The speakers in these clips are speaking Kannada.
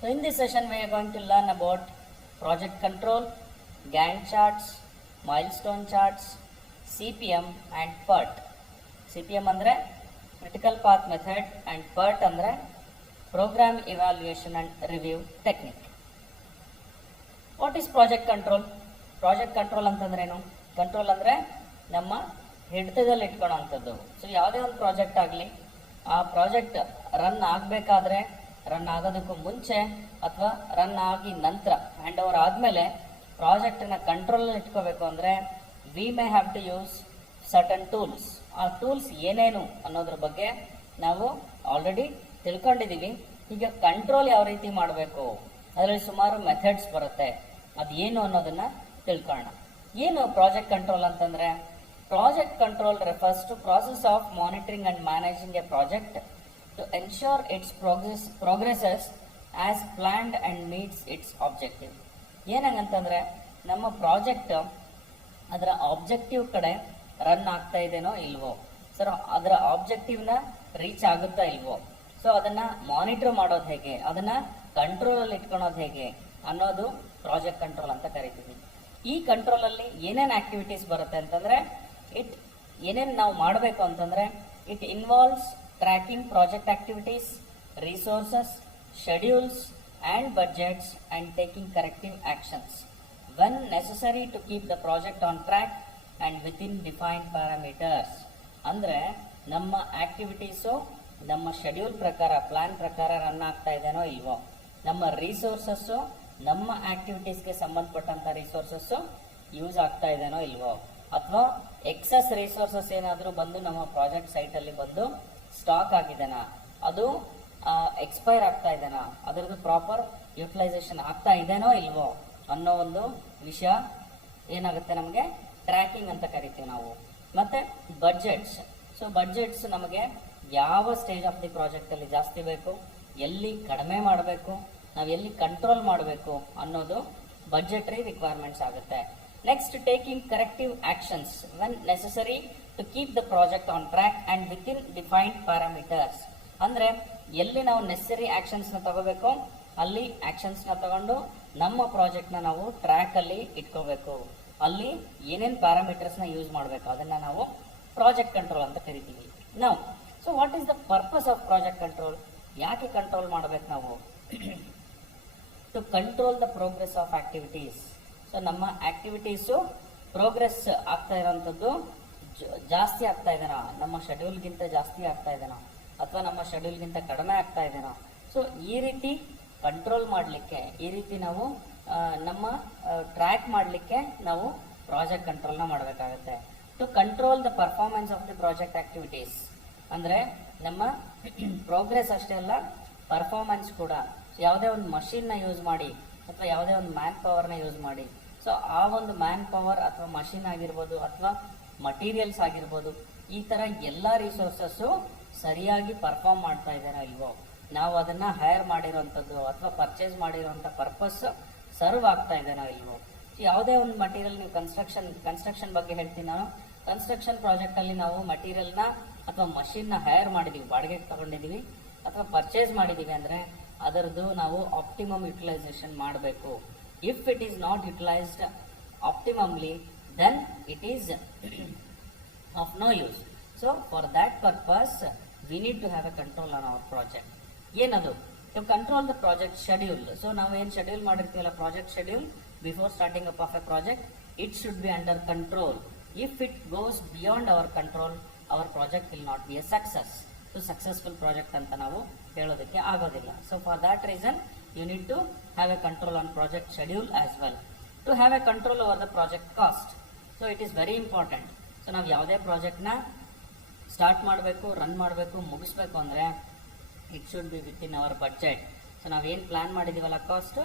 So in this session we are going to learn about project control, Gantt charts, milestone charts, CPM and PERT. CPM ಅಂದ್ರೆ critical path method and PERT ಅಂದ್ರೆ program evaluation and review technique. What is project control? Project control ಅಂತಂದ್ರೆ ಏನು? ಕಂಟ್ರೋಲ್ ಅಂದ್ರೆ ನಮ್ಮ ಹಿಡಿತದಲ್ಲಿ ಇಟ್ಕೊಳ್ಳೋಂಥದ್ದು. ಸೊ ಯಾವುದೇ ಒಂದು ಪ್ರಾಜೆಕ್ಟ್ ಆಗಲಿ, ಆ ಪ್ರಾಜೆಕ್ಟ್ ರನ್ ಆಗಬೇಕಾದ್ರೆ, ರನ್ ಆಗೋದಕ್ಕೂ ಮುಂಚೆ ಅಥವಾ ರನ್ ಆಗಿ ನಂತರ, ಹ್ಯಾಂಡ್ ಓವರ್ ಆದಮೇಲೆ ಪ್ರಾಜೆಕ್ಟನ್ನ ಕಂಟ್ರೋಲಲ್ಲಿ ಇಟ್ಕೋಬೇಕು ಅಂದರೆ we may have to use certain tools. ಆ ಟೂಲ್ಸ್ ಏನೇನು ಅನ್ನೋದ್ರ ಬಗ್ಗೆ ನಾವು ಆಲ್ರೆಡಿ ತಿಳ್ಕೊಂಡಿದ್ದೀವಿ. ಈಗ ಕಂಟ್ರೋಲ್ ಯಾವ ರೀತಿ ಮಾಡಬೇಕು, ಅದರಲ್ಲಿ ಸುಮಾರು ಮೆಥಡ್ಸ್ ಬರುತ್ತೆ. ಅದು ಏನು ಅನ್ನೋದನ್ನ ತಿಳ್ಕೊಳ್ಳೋಣ. ಏನು ಪ್ರಾಜೆಕ್ಟ್ ಕಂಟ್ರೋಲ್ ಅಂತಂದ್ರೆ, project control refers to process of monitoring and managing a project to ensure its progresses as planned and meets its objective. ಏನಂತಂದ್ರೆ ನಮ್ಮ ಪ್ರಾಜೆಕ್ಟ್ ಅದರ ಆಬ್ಜೆಕ್ಟಿವ್ ಕಡೆ ರನ್ ಆಗ್ತಾ ಇದೆನೋ ಇಲ್ವೋ, ಸರ್ ಅದರ ಆಬ್ಜೆಕ್ಟಿವ್ನ ರೀಚ್ ಆಗುತ್ತಾ ಇಲ್ವೋ, ಸೊ ಅದನ್ನ ಮಾನಿಟರ್ ಮಾಡೋದು ಹೇಗೆ, ಅದನ್ನ ಕಂಟ್ರೋಲಲ್ಲಿ ಇಟ್ಕೊಳೋದು ಹೇಗೆ ಅನ್ನೋದು ಪ್ರಾಜೆಕ್ಟ್ ಕಂಟ್ರೋಲ್ ಅಂತ ಕರಿತೀವಿ. ಈ ಕಂಟ್ರೋಲಲ್ಲಿ ಏನೇನು ಆಕ್ಟಿವಿಟೀಸ್ ಬರುತ್ತೆ ಅಂತಂದ್ರೆ, ಏನೇನು ನಾವು ಮಾಡಬೇಕು ಅಂತಂದ್ರೆ, it involves tracking project activities, resources, schedules and budgets and taking corrective actions when necessary to keep the project on track and within defined parameters. ಅಂದ್ರೆ ನಮ್ಮ ಆಕ್ಟಿವಿಟೀಸು ನಮ್ಮ ಶೆಡ್ಯೂಲ್ ಪ್ರಕಾರ, ಪ್ಲಾನ್ ಪ್ರಕಾರ ರನ್ ಆಗ್ತಾ ಇದೆನೋ ಇಲ್ವೋ, ನಮ್ಮ ರಿಸೋರ್ಸಸ್ಸು ನಮ್ಮ ಆಕ್ಟಿವಿಟೀಸ್ಗೆ ಸಂಬಂಧಪಟ್ಟಂತ ರಿಸೋರ್ಸಸ್ಸು ಯೂಸ್ ಆಗ್ತಾ ಇದೆನೋ ಇಲ್ವೋ, ಅಥವಾ ಎಕ್ಸಸ್ ರಿಸೋರ್ಸಸ್ ಏನಾದರೂ ಬಂದು ನಮ್ಮ ಪ್ರಾಜೆಕ್ಟ್ ಸೈಟಲ್ಲಿ ಬಂದು ಸ್ಟಾಕ್ ಆಗಿದೆನಾ, ಅದು ಎಕ್ಸ್ಪೈರ್ ಆಗ್ತಾ ಇದೆನಾ, ಅದರದ್ದು ಪ್ರಾಪರ್ ಯುಟಿಲೈಸೇಷನ್ ಆಗ್ತಾ ಇದೆನೋ ಇಲ್ವೋ ಅನ್ನೋ ಒಂದು ವಿಷಯ ಏನಾಗುತ್ತೆ ನಮಗೆ ಟ್ರ್ಯಾಕಿಂಗ್ ಅಂತ ಕರಿತೀವಿ ನಾವು. ಮತ್ತೆ ಬಡ್ಜೆಟ್ಸ್. ಸೊ ಬಡ್ಜೆಟ್ಸ್ ನಮಗೆ ಯಾವ ಸ್ಟೇಜ್ ಆಫ್ ದಿ ಪ್ರಾಜೆಕ್ಟ್ ಅಲ್ಲಿ ಜಾಸ್ತಿ ಬೇಕು, ಎಲ್ಲಿ ಕಡಿಮೆ ಮಾಡಬೇಕು, ನಾವು ಎಲ್ಲಿ ಕಂಟ್ರೋಲ್ ಮಾಡಬೇಕು ಅನ್ನೋದು ಬಡ್ಜೆಟರಿ ರಿಕ್ವೈರ್ಮೆಂಟ್ಸ್ ಆಗುತ್ತೆ. Next, taking corrective actions when necessary to keep the project on track and within defined parameters. ಅಂದ್ರೆ ಎಲ್ಲಿ ನಾವು ನೆಸೆಸರಿ ಆಕ್ಷನ್ಸ್ ನ ತಗೋಬೇಕು ಅಲ್ಲಿ ಆಕ್ಷನ್ಸ್ ನ ತಗೊಂಡು ನಮ್ಮ ಪ್ರಾಜೆಕ್ಟ್ ನ ನಾವು ಟ್ರ್ಯಾಕ್ ಅಲ್ಲಿ ಇಟ್ಕೋಬೇಕು. ಅಲ್ಲಿ ಏನೇನ್ ಪ್ಯಾರಾಮೀಟರ್ಸ್ ನ ಯೂಸ್ ಮಾಡಬೇಕು ಅದನ್ನ ನಾವು ಪ್ರಾಜೆಕ್ಟ್ ಕಂಟ್ರೋಲ್ ಅಂತ ಕರಿತೀವಿ. ನಾವು so what is the purpose of project control? ಯಾಕೆ ಕಂಟ್ರೋಲ್ ಮಾಡಬೇಕು ನಾವು? To control the progress of activities. So ನಮ್ಮ ಆಕ್ಟಿವಿಟೀಸು ಪ್ರೋಗ್ರೆಸ್ ಆಗ್ತಾ ಇರೋಂಥದ್ದು ಜಾಸ್ತಿ ಆಗ್ತಾ ಇದೆನಾ, ನಮ್ಮ ಶೆಡ್ಯೂಲ್ಗಿಂತ ಜಾಸ್ತಿ ಆಗ್ತಾ ಇದೆನಾ, ಅಥವಾ ನಮ್ಮ ಶೆಡ್ಯೂಲ್ಗಿಂತ ಕಡಿಮೆ ಆಗ್ತಾ ಇದೆನಾ. ಸೊ ಈ ರೀತಿ ಕಂಟ್ರೋಲ್ ಮಾಡಲಿಕ್ಕೆ, ಈ ರೀತಿ ನಾವು ನಮ್ಮ ಟ್ರ್ಯಾಕ್ ಮಾಡಲಿಕ್ಕೆ ನಾವು ಪ್ರಾಜೆಕ್ಟ್ ಕಂಟ್ರೋಲ್ನ ಮಾಡಬೇಕಾಗತ್ತೆ. To control the performance of the project activities ಅಂದ್ರೆ ನಮ್ಮ ಪ್ರೋಗ್ರೆಸ್ ಅಷ್ಟೇ ಅಲ್ಲ, ಪರ್ಫಾರ್ಮೆನ್ಸ್ ಕೂಡ. ಯಾವುದೇ ಒಂದು ಮಷಿನ್ನ ಯೂಸ್ ಮಾಡಿ ಅಥವಾ ಯಾವುದೇ ಒಂದು ಮ್ಯಾನ್ ಪವರ್ನ ಯೂಸ್ ಮಾಡಿ, ಸೊ ಆ ಒಂದು ಮ್ಯಾನ್ ಪವರ್ ಅಥವಾ ಮಷಿನ್ ಆಗಿರ್ಬೋದು ಅಥವಾ ಮಟೀರಿಯಲ್ಸ್ ಆಗಿರ್ಬೋದು, ಈ ತರ ಎಲ್ಲ ರಿಸೋರ್ಸಸ್ಸು ಸರಿಯಾಗಿ ಪರ್ಫಾರ್ಮ್ ಮಾಡ್ತಾ ಇದ್ದಾರಾ ಇಲ್ವೋ, ನಾವು ಅದನ್ನ ಹೈರ್ ಮಾಡಿರೋಂಥದ್ದು ಅಥವಾ ಪರ್ಚೇಸ್ ಮಾಡಿರೋಂಥ ಪರ್ಪಸ್ ಸರ್ವ್ ಆಗ್ತಾ ಇದ್ದಾರಾ ಇಲ್ವೋ. ಯಾವುದೇ ಒಂದು ಮಟೀರಿಯಲ್, ನೀವು ಕನ್ಸ್ಟ್ರಕ್ಷನ್ ಬಗ್ಗೆ ಹೇಳ್ತೀನಿ ನಾನು. ಕನ್ಸ್ಟ್ರಕ್ಷನ್ ಪ್ರಾಜೆಕ್ಟ್ ಅಲ್ಲಿ ನಾವು ಮಟೀರಿಯಲ್ನ ಅಥವಾ ಮಷಿನ್ನ ಹೈರ್ ಮಾಡಿದೀವಿ, ಬಾಡಿಗೆಗೆ ತಗೊಂಡಿದೀವಿ ಅಥವಾ ಪರ್ಚೇಸ್ ಮಾಡಿದೀವಿ ಅಂದ್ರೆ ಅದರದ್ದು ನಾವು ಆಪ್ಟಿಮಮ್ ಯುಟಿಲೈಸೇಷನ್ ಮಾಡಬೇಕು. If it is not utilised optimally, then it is of no use. So for that purpose we need to have a control on our project. ಏನದು? to control the project schedule. So ನಾವು ಏನು ಶೆಡ್ಯೂಲ್ ಮಾಡಿರ್ತೀವಲ್ಲ, project schedule, before starting up of a project, it should be under control. If it goes beyond our control, our project will not be a success. So successful project ಅಂತ ನಾವು ಹೇಳೋದಕ್ಕೆ ಆಗೋದಿಲ್ಲ. So for that reason you need to have a control on project schedule as well. To have a control over the project cost. So it is very important. So ನಾವು ಯಾವುದೇ ಪ್ರಾಜೆಕ್ಟ್ನ ಸ್ಟಾರ್ಟ್ ಮಾಡಬೇಕು, ರನ್ ಮಾಡಬೇಕು, ಮುಗಿಸ್ಬೇಕು ಅಂದರೆ it should be within our budget. So ನಾವೇನು ಪ್ಲಾನ್ ಮಾಡಿದ್ದೀವಲ್ಲ cost,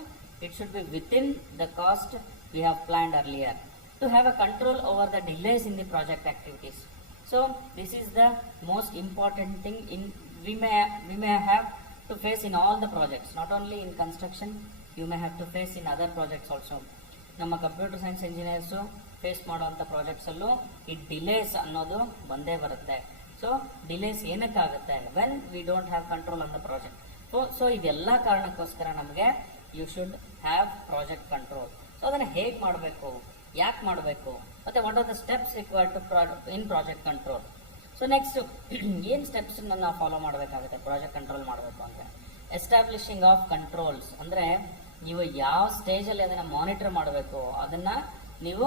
it should be within the cost we have planned earlier. To have a control over the delays in the project activities. So this is the most important thing in we may have to face in all the projects, not only in construction, you may have to face in other projects also. ನಮ್ಮ ಕಂಪ್ಯೂಟರ್ ಸೈನ್ಸ್ ಇಂಜಿನಿಯರ್ಸು ಫೇಸ್ ಮಾಡುವಂಥ ಪ್ರಾಜೆಕ್ಟ್ಸಲ್ಲೂ ಈ ಡಿಲೇಸ್ ಅನ್ನೋದು ಬಂದೇ ಬರುತ್ತೆ. ಸೊ ಡಿಲೇಸ್ ಏನಕ್ಕಾಗುತ್ತೆ? When we don't have control on the project. So ಇದೆಲ್ಲ ಕಾರಣಕ್ಕೋಸ್ಕರ ನಮಗೆ you should have project control. So ಅದನ್ನು ಹೇಗೆ ಮಾಡಬೇಕು, ಯಾಕೆ ಮಾಡಬೇಕು, ಮತ್ತೆ what are the steps required to in project control. So next ಏನು ಸ್ಟೆಪ್ಸ್ ನಾವು ಫಾಲೋ ಮಾಡಬೇಕಾಗುತ್ತೆ ಪ್ರಾಜೆಕ್ಟ್ ಕಂಟ್ರೋಲ್ ಮಾಡಬೇಕು ಅಂದರೆ, ಎಸ್ಟಾಬ್ಲಿಷಿಂಗ್ ಆಫ್ ಕಂಟ್ರೋಲ್ಸ್ ಅಂದರೆ ನೀವು ಯಾವ ಸ್ಟೇಜಲ್ಲಿ ಅದನ್ನು ಮಾನಿಟರ್ ಮಾಡಬೇಕು, ಅದನ್ನು ನೀವು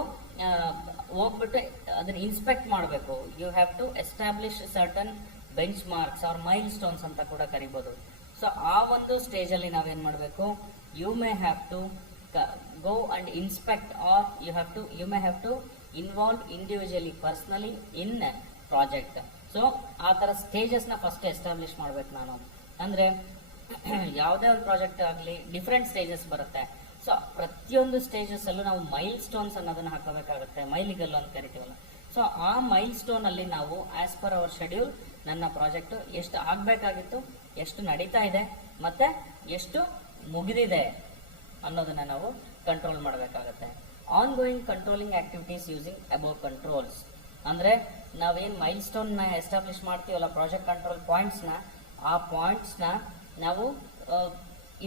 ಹೋಗ್ಬಿಟ್ಟು ಅದನ್ನು ಇನ್ಸ್ಪೆಕ್ಟ್ ಮಾಡಬೇಕು. You have to establish certain benchmarks or milestones ಅಂತ ಕೂಡ ಕರಿಬೋದು. ಸೊ ಆ ಒಂದು ಸ್ಟೇಜಲ್ಲಿ ನಾವೇನು ಮಾಡಬೇಕು, you may have to go and inspect, or you may have to involve individually personally in project. So ಆ ಥರ ಸ್ಟೇಜಸ್ನ ಫಸ್ಟ್ ಎಸ್ಟಾಬ್ಲಿಷ್ ಮಾಡ್ಬೇಕು ನಾನು. ಅಂದರೆ ಯಾವುದೇ ಒಂದು ಪ್ರಾಜೆಕ್ಟ್ ಆಗಲಿ ಡಿಫ್ರೆಂಟ್ ಸ್ಟೇಜಸ್ ಬರುತ್ತೆ. ಸೊ ಪ್ರತಿಯೊಂದು ಸ್ಟೇಜಸ್ಸಲ್ಲೂ ನಾವು ಮೈಲ್ ಸ್ಟೋನ್ಸ್ ಅನ್ನೋದನ್ನು ಹಾಕೋಬೇಕಾಗುತ್ತೆ, ಮೈಲಿಗಲ್ಲು ಅಂತ ಕರಿತೀವಲ್ಲ. ಸೊ ಆ ಮೈಲ್ ಸ್ಟೋನಲ್ಲಿ ನಾವು ಆಸ್ ಪರ್ ಅವರ್ ಶೆಡ್ಯೂಲ್ ನನ್ನ ಪ್ರಾಜೆಕ್ಟು ಎಷ್ಟು ಆಗಬೇಕಾಗಿತ್ತು, ಎಷ್ಟು ನಡೀತಾ ಇದೆ, ಮತ್ತು ಎಷ್ಟು ಮುಗಿದಿದೆ ಅನ್ನೋದನ್ನ ನಾವು ಕಂಟ್ರೋಲ್ ಮಾಡಬೇಕಾಗತ್ತೆ. On going controlling activities using above controls ಅಂದರೆ ನಾವೇನು ಮೈಲ್ ಸ್ಟೋನ್ನ ಎಸ್ಟಾಬ್ಲಿಷ್ ಮಾಡ್ತೀವಲ್ಲ ಪ್ರಾಜೆಕ್ಟ್ ಕಂಟ್ರೋಲ್ ಪಾಯಿಂಟ್ಸ್ನ, ಆ ಪಾಯಿಂಟ್ಸ್ನ ನಾವು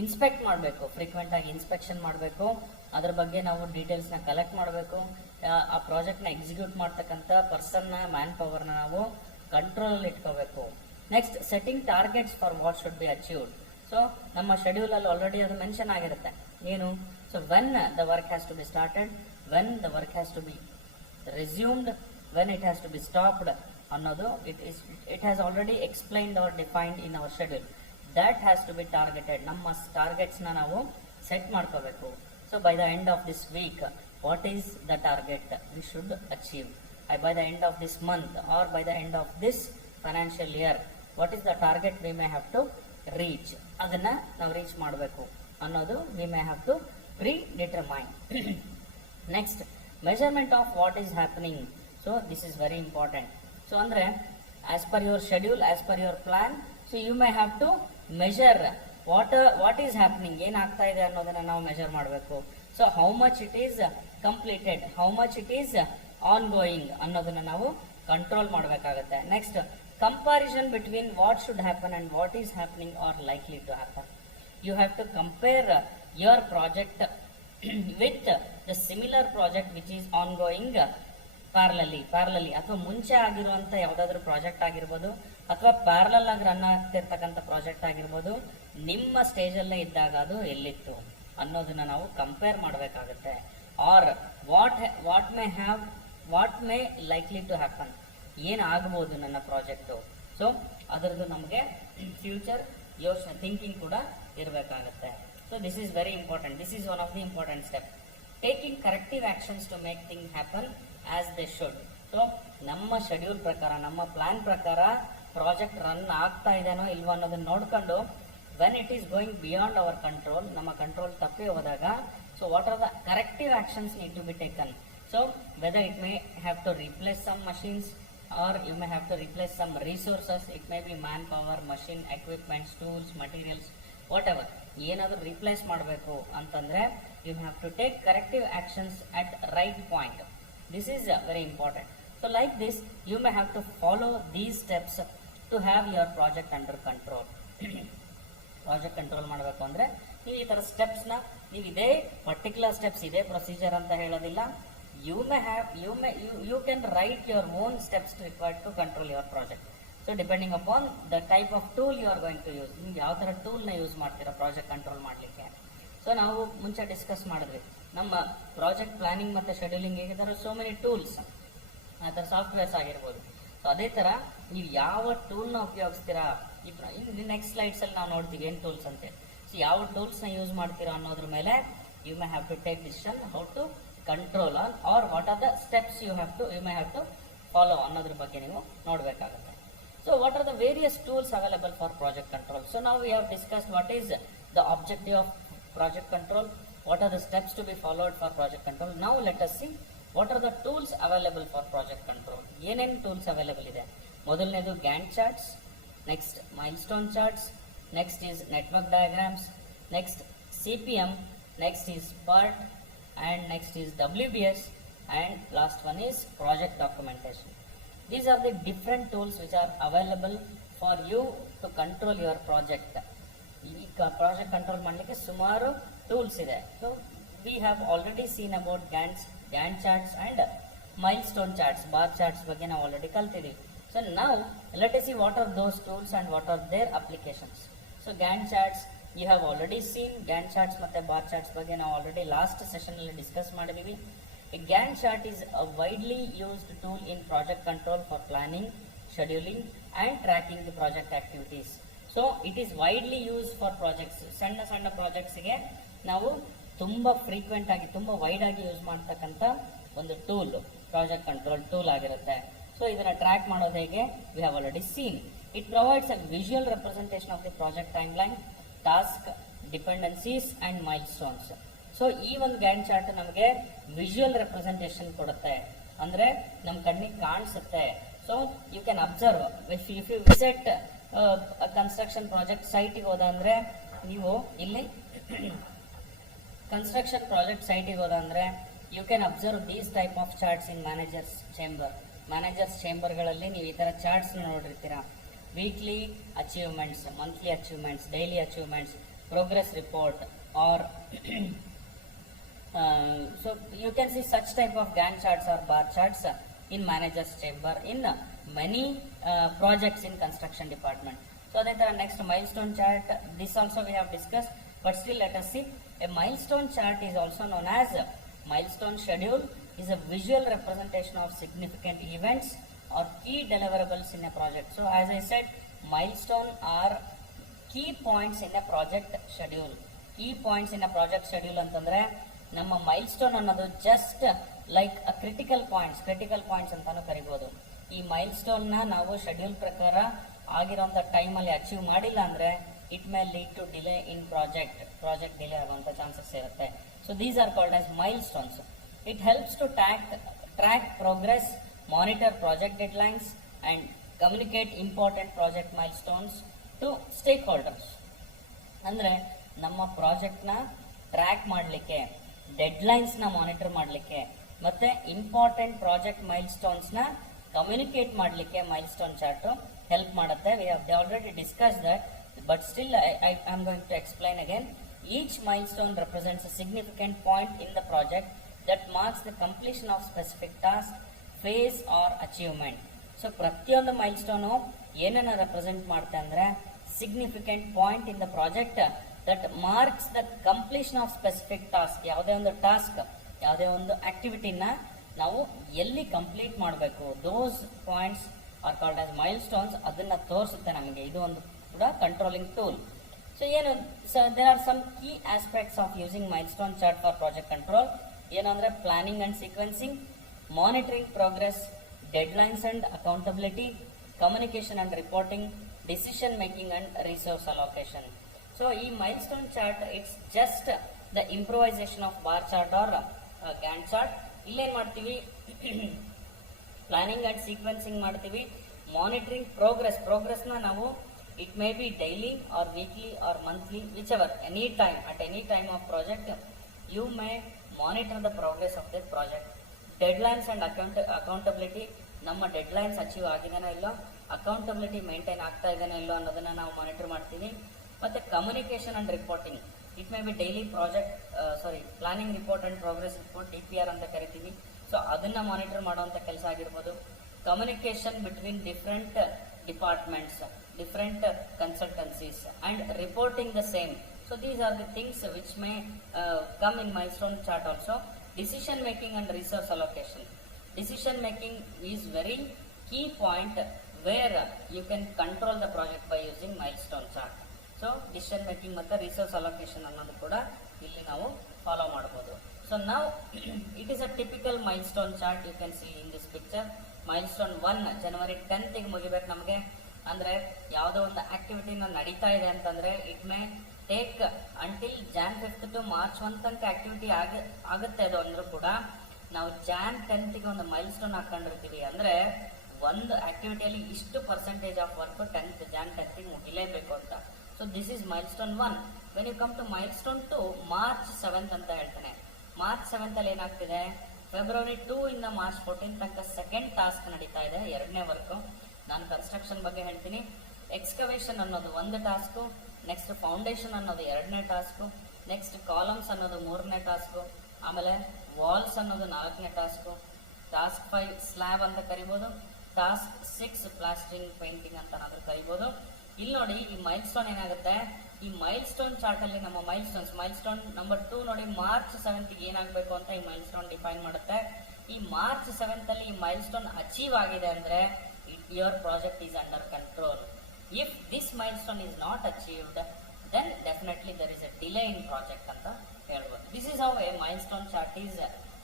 ಇನ್ಸ್ಪೆಕ್ಟ್ ಮಾಡಬೇಕು, ಫ್ರೀಕ್ವೆಂಟಾಗಿ ಇನ್ಸ್ಪೆಕ್ಷನ್ ಮಾಡಬೇಕು. ಅದ್ರ ಬಗ್ಗೆ ನಾವು ಡೀಟೇಲ್ಸ್ನ ಕಲೆಕ್ಟ್ ಮಾಡಬೇಕು. ಆ ಪ್ರಾಜೆಕ್ಟ್ನ ಎಕ್ಸಿಕ್ಯೂಟ್ ಮಾಡ್ತಕ್ಕಂಥ ಪರ್ಸನ್ನ, ಮ್ಯಾನ್ ಪವರ್ನ ನಾವು ಕಂಟ್ರೋಲಲ್ಲಿ ಇಟ್ಕೋಬೇಕು. Next setting targets for what should be achieved. So ನಮ್ಮ ಶೆಡ್ಯೂಲಲ್ಲಿ ಆಲ್ರೆಡಿ ಅದು ಮೆನ್ಷನ್ ಆಗಿರುತ್ತೆ ಏನು. So when the work has to be started, when the work has to be resumed, when it has to be stopped ಅನ್ನೋದು it has already explained or defined in our schedule. That has to be targeted. ನಮ್ಮ ಟಾರ್ಗೆಟ್ಸ್ನ ನಾವು ಸೆಟ್ ಮಾಡ್ಕೋಬೇಕು. So by the end of this week what is the target we should achieve, by the end of this month or by the end of this financial year what is the target we may have to reach. ಅದನ್ನು ನಾವು ರೀಚ್ ಮಾಡಬೇಕು ಅನ್ನೋದು we may have to predetermine. Next measurement of what is happening. So this is very important. So ಅಂದರೆ as per your schedule, as per your plan, so you may have to measure what is happening, ಏನಾಗ್ತಾ ಇದೆ ಅನ್ನೋದನ್ನು ನಾವು ಮೆಜರ್ ಮಾಡಬೇಕು. So how much it is completed, how much it is ongoing ಅನ್ನೋದನ್ನು ನಾವು ಕಂಟ್ರೋಲ್ ಮಾಡಬೇಕಾಗುತ್ತೆ. Next comparison between what should happen and what is happening or likely to happen. You have to compare your project with the similar project which is ongoing parallelly ಅಥವಾ ಮುಂಚೆ ಆಗಿರುವಂಥ ಯಾವುದಾದ್ರೂ ಪ್ರಾಜೆಕ್ಟ್ ಆಗಿರ್ಬೋದು, ಅಥವಾ ಪ್ಯಾರಲಲ್ ಆಗಿ ರನ್ ಆಗ್ತಿರ್ತಕ್ಕಂಥ ಪ್ರಾಜೆಕ್ಟ್ ಆಗಿರ್ಬೋದು, ನಿಮ್ಮ ಸ್ಟೇಜಲ್ಲೇ ಇದ್ದಾಗ ಅದು ಎಲ್ಲಿತ್ತು ಅನ್ನೋದನ್ನ ನಾವು ಕಂಪೇರ್ ಮಾಡಬೇಕಾಗುತ್ತೆ. Or what may likely to happen, ಏನಾಗ್ಬೋದು ನನ್ನ ಪ್ರಾಜೆಕ್ಟು. ಸೊ ಅದರದ್ದು ನಮಗೆ ಫ್ಯೂಚರ್ ಯೋಚನೆ ಥಿಂಕಿಂಗ್ ಕೂಡ ಇರಬೇಕಾಗತ್ತೆ. So this is very important. This is one of the important step. Taking corrective actions to make thing happen as they should. So ನಮ್ಮ ಶೆಡ್ಯೂಲ್ ಪ್ರಕಾರ, ನಮ್ಮ ಪ್ಲಾನ್ ಪ್ರಕಾರ ಪ್ರಾಜೆಕ್ಟ್ ರನ್ ಆಗ್ತಾ ಇದೆನೋ ಇಲ್ವೋ ಅನ್ನೋದನ್ನ ನೋಡ್ಕೊಂಡು, when it is going beyond our control, ನಮ್ಮ ಕಂಟ್ರೋಲ್ ತಪ್ಪಿ ಹೋದಾಗ, so what are the corrective actions need to be taken. So whether it may have to replace some machines, or you may have to replace some resources. It may be manpower, machine, equipments, tools, materials, whatever. ಏನಾದರೂ ರೀಪ್ಲೇಸ್ ಮಾಡಬೇಕು ಅಂತಂದರೆ you have to take corrective actions at right point. This is very important. So like this you may have to follow these steps to have your project under control. Project control ಮಾಡಬೇಕು ಅಂದರೆ ನೀವು ಈ ಥರ ಸ್ಟೆಪ್ಸ್ನ, ನೀವು ಇದೇ ಪರ್ಟಿಕ್ಯುಲರ್ ಸ್ಟೆಪ್ಸ್, ಇದೇ ಪ್ರೊಸೀಜರ್ ಅಂತ ಹೇಳೋದಿಲ್ಲ. You can write your own steps required to control your project. So depending upon the type of tool you are going to use, ನೀವು ಯಾವ ಥರ ಟೂಲ್ನ ಯೂಸ್ ಮಾಡ್ತೀರಾ ಪ್ರಾಜೆಕ್ಟ್ ಕಂಟ್ರೋಲ್ ಮಾಡಲಿಕ್ಕೆ. ಸೊ ನಾವು ಮುಂಚೆ ಡಿಸ್ಕಸ್ ಮಾಡಿದ್ವಿ ನಮ್ಮ ಪ್ರಾಜೆಕ್ಟ್ ಪ್ಲಾನಿಂಗ್ ಮತ್ತು ಶೆಡ್ಯೂಲಿಂಗ್ ಹೇಗಿದ್ದಾರೆ, ಸೋ ಮೆನಿ ಟೂಲ್ಸ್, ಆ ಥರ ಸಾಫ್ಟ್ವೇರ್ಸ್ ಆಗಿರ್ಬೋದು. ಸೊ ಅದೇ ಥರ ನೀವು ಯಾವ ಟೂಲ್ನ ಉಪಯೋಗಿಸ್ತೀರಾ, ಈ ನೆಕ್ಸ್ಟ್ ಸ್ಲೈಡ್ಸಲ್ಲಿ ನಾವು ನೋಡ್ತೀವಿ ಏನು ಟೂಲ್ಸ್ ಅಂತೇಳಿ. ಸೊ ಯಾವ ಟೂಲ್ಸ್ನ ಯೂಸ್ ಮಾಡ್ತೀರಾ ಅನ್ನೋದ್ರ ಮೇಲೆ you may have to take decision how to control on, or what are the steps you may have to follow ಅನ್ನೋದ್ರ ಬಗ್ಗೆ ನೀವು ನೋಡಬೇಕಾಗುತ್ತೆ. So what are the various tools available for project control. So ನಾವು we have discussed what is the objective of project control, what are the steps to be followed for project control. Now let us see what are the tools available for project control. ಏನೇನು ಟೂಲ್ಸ್ ಅವೈಲೇಬಲ್ ಇದೆ. ಮೊದಲನೇದು Gantt charts, next milestone charts, next is network diagrams, next CPM, next is PERT, and next is WBS, and last one is project documentation. These are the different tools which are available for you to control your project. Project control ಮಾಡಲಿಕ್ಕೆ ಸುಮಾರು ಟೂಲ್ಸ್ ಇದೆ. So we have already seen about Gantt charts and milestone charts, bar charts ಬಗ್ಗೆ ನಾವು ಆಲ್ರೆಡಿ ಕಲ್ತಿದ್ದೀವಿ. ಸೊ ನಾವು let us see what are those tools and what are their applications. So Gantt charts you have already seen. Gantt charts ಮತ್ತೆ ಬಾರ್ ಚಾರ್ಟ್ಸ್ ಬಗ್ಗೆ ನಾವು ಆಲ್ರೆಡಿ ಲಾಸ್ಟ್ ಸೆಷನ್ ಅಲ್ಲಿ ಡಿಸ್ಕಸ್ ಮಾಡಿದೀವಿ. A Gantt chart is a widely used tool in project control for planning, scheduling and tracking the project activities. So it is widely used for projects. ಸಣ್ಣ ಸಣ್ಣ ಪ್ರಾಜೆಕ್ಟ್ಸ್ಗೆ ನಾವು ತುಂಬಾ ಫ್ರೀಕ್ವೆಂಟ್ ಆಗಿ ತುಂಬಾ ವೈಡ್ ಆಗಿ ಯೂಸ್ ಮಾಡ್ತಕ್ಕಂಥ ಒಂದು ಟೂಲ್ ಪ್ರಾಜೆಕ್ಟ್ ಕಂಟ್ರೋಲ್ ಟೂಲ್ ಆಗಿರುತ್ತೆ. ಸೊ ಇದನ್ನ ಟ್ರ್ಯಾಕ್ ಮಾಡೋದು ಹೇಗೆ, we have already seen. It provides a visual representation of the project timeline, task, dependencies and milestones. So ಈ ಒಂದು ಗ್ಯಾಂಟ್ ಚಾರ್ಟ್ ನಮಗೆ ವಿಜುವಲ್ ರೆಪ್ರೆಸೆಂಟೇಷನ್ ಕೊಡುತ್ತೆ, ಅಂದ್ರೆ ನಮ್ ಕಣ್ಣಿಗೆ ಕಾಣಿಸುತ್ತೆ. So you can observe if you visit construction project ಸೈಟಿಗೆ ಹೋದ ಅಂದ್ರೆ ನೀವು ಇಲ್ಲಿ ಕನ್ಸ್ಟ್ರಕ್ಷನ್ ಪ್ರಾಜೆಕ್ಟ್ ಸೈಟಿಗೆ ಹೋದ ಅಂದ್ರೆ you can observe these type of charts in managers chamber. Managers ಚೇಂಬರ್ಗಳಲ್ಲಿ ನೀವು ಈ ತರ ಚಾರ್ಟ್ಸ್ ನೋಡಿರ್ತೀರಾ. Weekly achievements, monthly achievements, daily achievements, progress report, or so you can see such type of Gantt charts or bar charts in managers chamber in many projects in construction department. So then the next milestone chart, this also we have discussed, but still let us see. A milestone chart is also known as milestone schedule, is a visual representation of significant events or key deliverables in a project. So as I said, milestone are key points in a project schedule. Key points in a project schedule ಅಂತಂದ್ರೆ ನಮ್ಮ ಮೈಲ್ ಸ್ಟೋನ್ ಅನ್ನೋದು ಜಸ್ಟ್ ಲೈಕ್ ಕ್ರಿಟಿಕಲ್ ಪಾಯಿಂಟ್ಸ್ ಅಂತಾನು ಕರಿಬಹುದು. ಈ ಮೈಲ್ ಸ್ಟೋನ್ ನ ನಾವು ಶೆಡ್ಯೂಲ್ ಪ್ರಕಾರ ಆಗಿರುವಂತ ಟೈಮ್ ಅಲ್ಲಿ ಅಚೀವ್ ಮಾಡಿಲ್ಲ ಅಂದ್ರೆ it may lead to delay in project delay ಆಗುವಂತ ಚಾನ್ಸಸ್ ಇರುತ್ತೆ. So these are called as milestones. It helps to track progress, monitor project deadlines and communicate important project milestones to stakeholders. ಅಂದ್ರೆ ನಮ್ಮ ಪ್ರಾಜೆಕ್ಟ್ ನ ಟ್ರ್ಯಾಕ್ ಮಾಡಲಿಕ್ಕೆ, ಡೆಡ್ಲೈನ್ಸ್ ನ ಮಾನಿಟರ್ ಮಾಡಲಿಕ್ಕೆ ಮತ್ತೆ ಇಂಪಾರ್ಟೆಂಟ್ ಪ್ರಾಜೆಕ್ಟ್ ಮೈಲ್ ಸ್ಟೋನ್ಸ್ ನ ಕಮ್ಯುನಿಕೇಟ್ ಮಾಡಲಿಕ್ಕೆ ಮೈಲ್ ಸ್ಟೋನ್ ಚಾರ್ಟ್ ಹೆಲ್ಪ್ ಮಾಡುತ್ತೆ. We have already discuss that, but still I am going to explain again. Each milestone represents a significant point in the project that marks the completion of specific task, phase or achievement. So ಪ್ರತಿಯೊಂದು ಮೈಲ್ ಸ್ಟೋನು ಏನನ್ನ ರೆಪ್ರೆಸೆಂಟ್ ಮಾಡುತ್ತೆ ಅಂದ್ರೆ significant point in the project that marks the completion of specific task. ಯಾವುದೇ ಒಂದು ಟಾಸ್ಕ್, ಯಾವುದೇ ಒಂದು ಆಕ್ಟಿವಿಟಿನ ನಾವು ಎಲ್ಲಿ ಕಂಪ್ಲೀಟ್ ಮಾಡಬೇಕು, those points are called as milestones. ಅದನ್ನ ತೋರಿಸುತ್ತೆ ನಮಗೆ. ಇದು ಒಂದು ಕೂಡ ಕಂಟ್ರೋಲಿಂಗ್ ಟೂಲ್. ಸೊ ಏನು, there are some key aspects of using milestone chart for project control. ಏನಂದ್ರೆ planning and sequencing, monitoring progress, deadlines and accountability, communication and reporting, decision making and resource allocation. So ಈ milestone chart it's just the improvisation of bar chart or Gantt chart. ಇಲ್ಲೇನ್ ಮಾಡ್ತೀವಿ, ಪ್ಲಾನಿಂಗ್ ಅಂಡ್ ಸೀಕ್ವೆನ್ಸಿಂಗ್ ಮಾಡ್ತೀವಿ. ಮಾನಿಟರಿಂಗ್ ಪ್ರೋಗ್ರೆಸ್ ನ ನಾವು it may be daily or weekly or monthly, whichever, any time, at any time of project you may monitor the progress of the project. Deadlines and accountability, ನಮ್ಮ ಡೆಡ್ಲೈನ್ಸ್ ಅಚೀವ್ ಆಗಿದೆನೋ ಇಲ್ಲೋ, ಅಕೌಂಟಬಿಲಿಟಿ ಮೇಂಟೈನ್ ಆಗ್ತಾ ಇದೆನೋ ಇಲ್ಲೋ ಅನ್ನೋದನ್ನ ನಾವು ಮಾನಿಟರ್ ಮಾಡ್ತೀವಿ. ಮತ್ತೆ communication and reporting, it may be daily planning report and progress report, DPR ಅಂತ ಕರಿತೀವಿ. ಸೊ ಅದನ್ನ ಮಾನಿಟರ್ ಮಾಡುವಂತ ಕೆಲಸ ಆಗಿರ್ಬೋದು. Communication between different departments, different consultancies and reporting the same. So these are the things which may come in milestone chart also. Decision making and resource allocation. Decision making is very key point where you can control the project by using milestone chart. So decision making ಮತ್ತೆ ರಿಸೋರ್ಸ್ ಅಲೋಕೇಶನ್ ಅನ್ನೋದು ಕೂಡ ಇಲ್ಲಿ ನಾವು ಫಾಲೋ ಮಾಡಬಹುದು. ಸೊ ನಾವು it is a typical milestone chart. You can see in this picture. Milestone 1 January 10th ಮುಗಿಬೇಕು ನಮಗೆ. ಅಂದ್ರೆ ಯಾವುದೋ ಒಂದು ಆಕ್ಟಿವಿಟಿನ ನಡೀತಾ ಇದೆ ಅಂತಂದ್ರೆ it may take until Jan 5th to March 1 ತನಕ ಆಕ್ಟಿವಿಟಿ ಆಗುತ್ತೆ. ಅದು ಅಂದ್ರೂ ಕೂಡ ನಾವು Jan 10th ಒಂದು ಮೈಲ್ ಸ್ಟೋನ್ ಹಾಕೊಂಡಿರ್ತೀವಿ. ಅಂದ್ರೆ ಒಂದು ಆಕ್ಟಿವಿಟಿಯಲ್ಲಿ ಇಷ್ಟು percentage of work Jan 10th ಮುಗಿಲೇಬೇಕು ಅಂತ. So this is milestone 1. When you come to milestone 2, March 7th ಅಂತ ಹೇಳ್ತಾನೆ. March 7th ಅಲ್ಲಿ ಏನಾಗ್ತಿದೆ, February 2 ಇಂದ March 14 ತನಕ ಸೆಕೆಂಡ್ ಟಾಸ್ಕ್ ನಡೀತಾ ಇದೆ, 2ನೇ ವರ್ಕ್. ನಾನು ಕನ್ಸ್ಟ್ರಕ್ಷನ್ ಬಗ್ಗೆ ಹೇಳ್ತೀನಿ. ಎಕ್ಸ್ಕವೇಷನ್ ಅನ್ನೋದು ಒಂದು ಟಾಸ್ಕ್, ನೆಕ್ಸ್ಟ್ ಫೌಂಡೇಶನ್ ಅನ್ನೋದು 2ನೇ ಟಾಸ್ಕು, ನೆಕ್ಸ್ಟ್ ಕಾಲಮ್ಸ್ ಅನ್ನೋದು 3ನೇ ಟಾಸ್ಕು, ಆಮೇಲೆ ವಾಲ್ಸ್ ಅನ್ನೋದು 4ನೇ ಟಾಸ್ಕು, ಟಾಸ್ಕ್ 5 ಸ್ಲ್ಯಾಬ್ ಅಂತ ಕರಿಬೋದು, ಟಾಸ್ಕ್ 6 ಪ್ಲಾಸ್ಟರಿಂಗ್ ಪೇಂಟಿಂಗ್ ಅಂತ ನಾದ್ರೂ ಕರಿಬೋದು. ಇಲ್ಲಿ ನೋಡಿ ಈ ಮೈಲ್ ಸ್ಟೋನ್ ಏನಾಗುತ್ತೆ, ಈ ಮೈಲ್ ಸ್ಟೋನ್ ಚಾರ್ಟ್ ಅಲ್ಲಿ ನಮ್ಮ ಮೈಲ್ ಸ್ಟೋನ್ ನಂಬರ್ 2 ನೋಡಿ ಮಾರ್ಚ್ 7th ಏನಾಗಬೇಕು ಅಂತ ಈ ಮೈಲ್ ಸ್ಟೋನ್ ಡಿಫೈನ್ ಮಾಡುತ್ತೆ. ಈ ಮಾರ್ಚ್ 7th ಅಲ್ಲಿ ಈ ಮೈಲ್ ಸ್ಟೋನ್ ಅಚೀವ್ ಆಗಿದೆ ಅಂದ್ರೆ your project is under control. If this milestone is not achieved then definitely there is a delay in project ಅಂತ ಹೇಳ್ಬೋದು. This is how a milestone chart is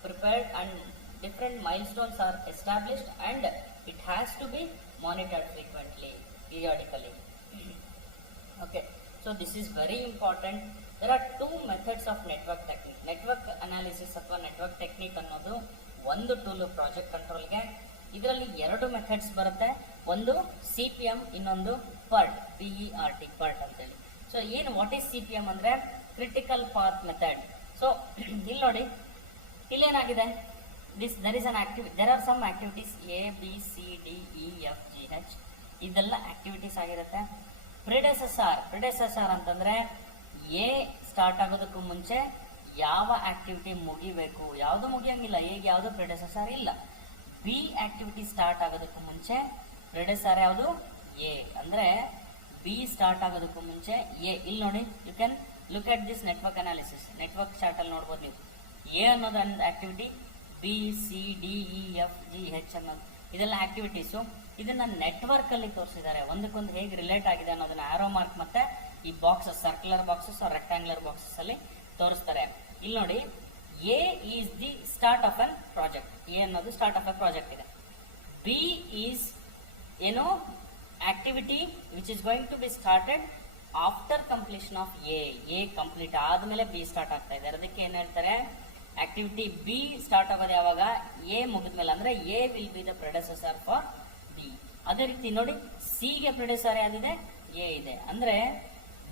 prepared and different milestones are established and it has to be monitored frequently, periodically. Okay, so this is very important. There are two methods of network technique. Network analysis ಅಥವಾ network technique ಅನ್ನೋದು ಒಂದು ಟೂಲ್ ಪ್ರಾಜೆಕ್ಟ್ ಕಂಟ್ರೋಲ್ಗೆ. ಇದರಲ್ಲಿ 2 ಮೆಥಡ್ಸ್ ಬರುತ್ತೆ, ಒಂದು CPM, ಇನ್ನೊಂದು PERT, PERT, PERT ಅಂತೇಳಿ. ಸೊ ಏನು ವಾಟ್ ಈಸ್ CPM ಅಂದ್ರೆ ಕ್ರಿಟಿಕಲ್ ಪಾತ್ ಮೆಥಡ್. ಸೊ ಇಲ್ಲಿ ನೋಡಿ, ಇಲ್ಲೇನಾಗಿದೆ, there are some activities ABCDEFGH, ಇದೆಲ್ಲ ಆಕ್ಟಿವಿಟೀಸ್ ಆಗಿರುತ್ತೆ. ಪ್ರಿಡೆಸೆಸರ್ ಅಂತಂದ್ರೆ ಎ ಸ್ಟಾರ್ಟ್ ಆಗೋದಕ್ಕೂ ಮುಂಚೆ ಯಾವ ಆಕ್ಟಿವಿಟಿ ಮುಗಿಬೇಕು, ಯಾವುದು ಮುಗಿಯಂಗಿಲ್ಲ, ಈಗ ಯಾವುದು ಪ್ರಿಡೆಸೆಸರ್ ಇಲ್ಲ. ಬಿ ಆಕ್ಟಿವಿಟಿ ಸ್ಟಾರ್ಟ್ ಆಗೋದಕ್ಕೂ ಮುಂಚೆ ಪ್ರಿಡೆಸೆಸರ್ ಯಾವುದು, ಎ. ಅಂದ್ರೆ ಬಿ ಸ್ಟಾರ್ಟ್ ಆಗೋದಕ್ಕೂ ಮುಂಚೆ ಎ. ಇಲ್ಲಿ ನೋಡಿ, you can look at this network analysis, network chart ಅಲ್ಲಿ ನೋಡ್ಬೋದು ನೀವು. ಎ ಅನ್ನೋದು ಒಂದು ಆಕ್ಟಿವಿಟಿ, BCDEFGH ಅನ್ನೋದು ಇದೆಲ್ಲ ಆಕ್ಟಿವಿಟೀಸು. ಇದನ್ನ ನೆಟ್ವರ್ಕ್ ಅಲ್ಲಿ ತೋರಿಸಿದ್ದಾರೆ, ಒಂದಕ್ಕೊಂದು ಹೇಗೆ ರಿಲೇಟ್ ಆಗಿದೆ ಅನ್ನೋದನ್ನ ಆರೋ ಮಾರ್ಕ್ ಮತ್ತೆ ಈ boxes, circular boxes rectangular boxes ಅಲ್ಲಿ ತೋರಿಸ್ತಾರೆ. ಇಲ್ಲಿ ನೋಡಿ, A is the start of an project, A ಅನ್ನೋದು ಸ್ಟಾರ್ಟ್ ಆಫ್ ಅ ಪ್ರಾಜೆಕ್ಟ್ ಇದೆ. ಬಿ ಈಸ್ ಏನು activity which is going to be started after completion of A. A complete ಆದ್ಮೇಲೆ ಬಿ ಸ್ಟಾರ್ಟ್ ಆಗ್ತಾ ಇದೆ. ಅದಕ್ಕೆ ಏನ್ ಹೇಳ್ತಾರೆ, ಆಕ್ಟಿವಿಟಿ ಬಿ ಸ್ಟಾರ್ಟ್ ಆಗೋದು ಯಾವಾಗ, ಎ ಮುಗಿದ್ಮೇಲೆ. ಅಂದ್ರೆ A will be the predecessor for B. ಅದೇ ರೀತಿ ನೋಡಿ, ಸಿ ಗೆ ಪ್ರೆಡೆಸೆಸರ್ ಯಾವ್ದಿದೆ, ಎ ಇದೆ. ಅಂದ್ರೆ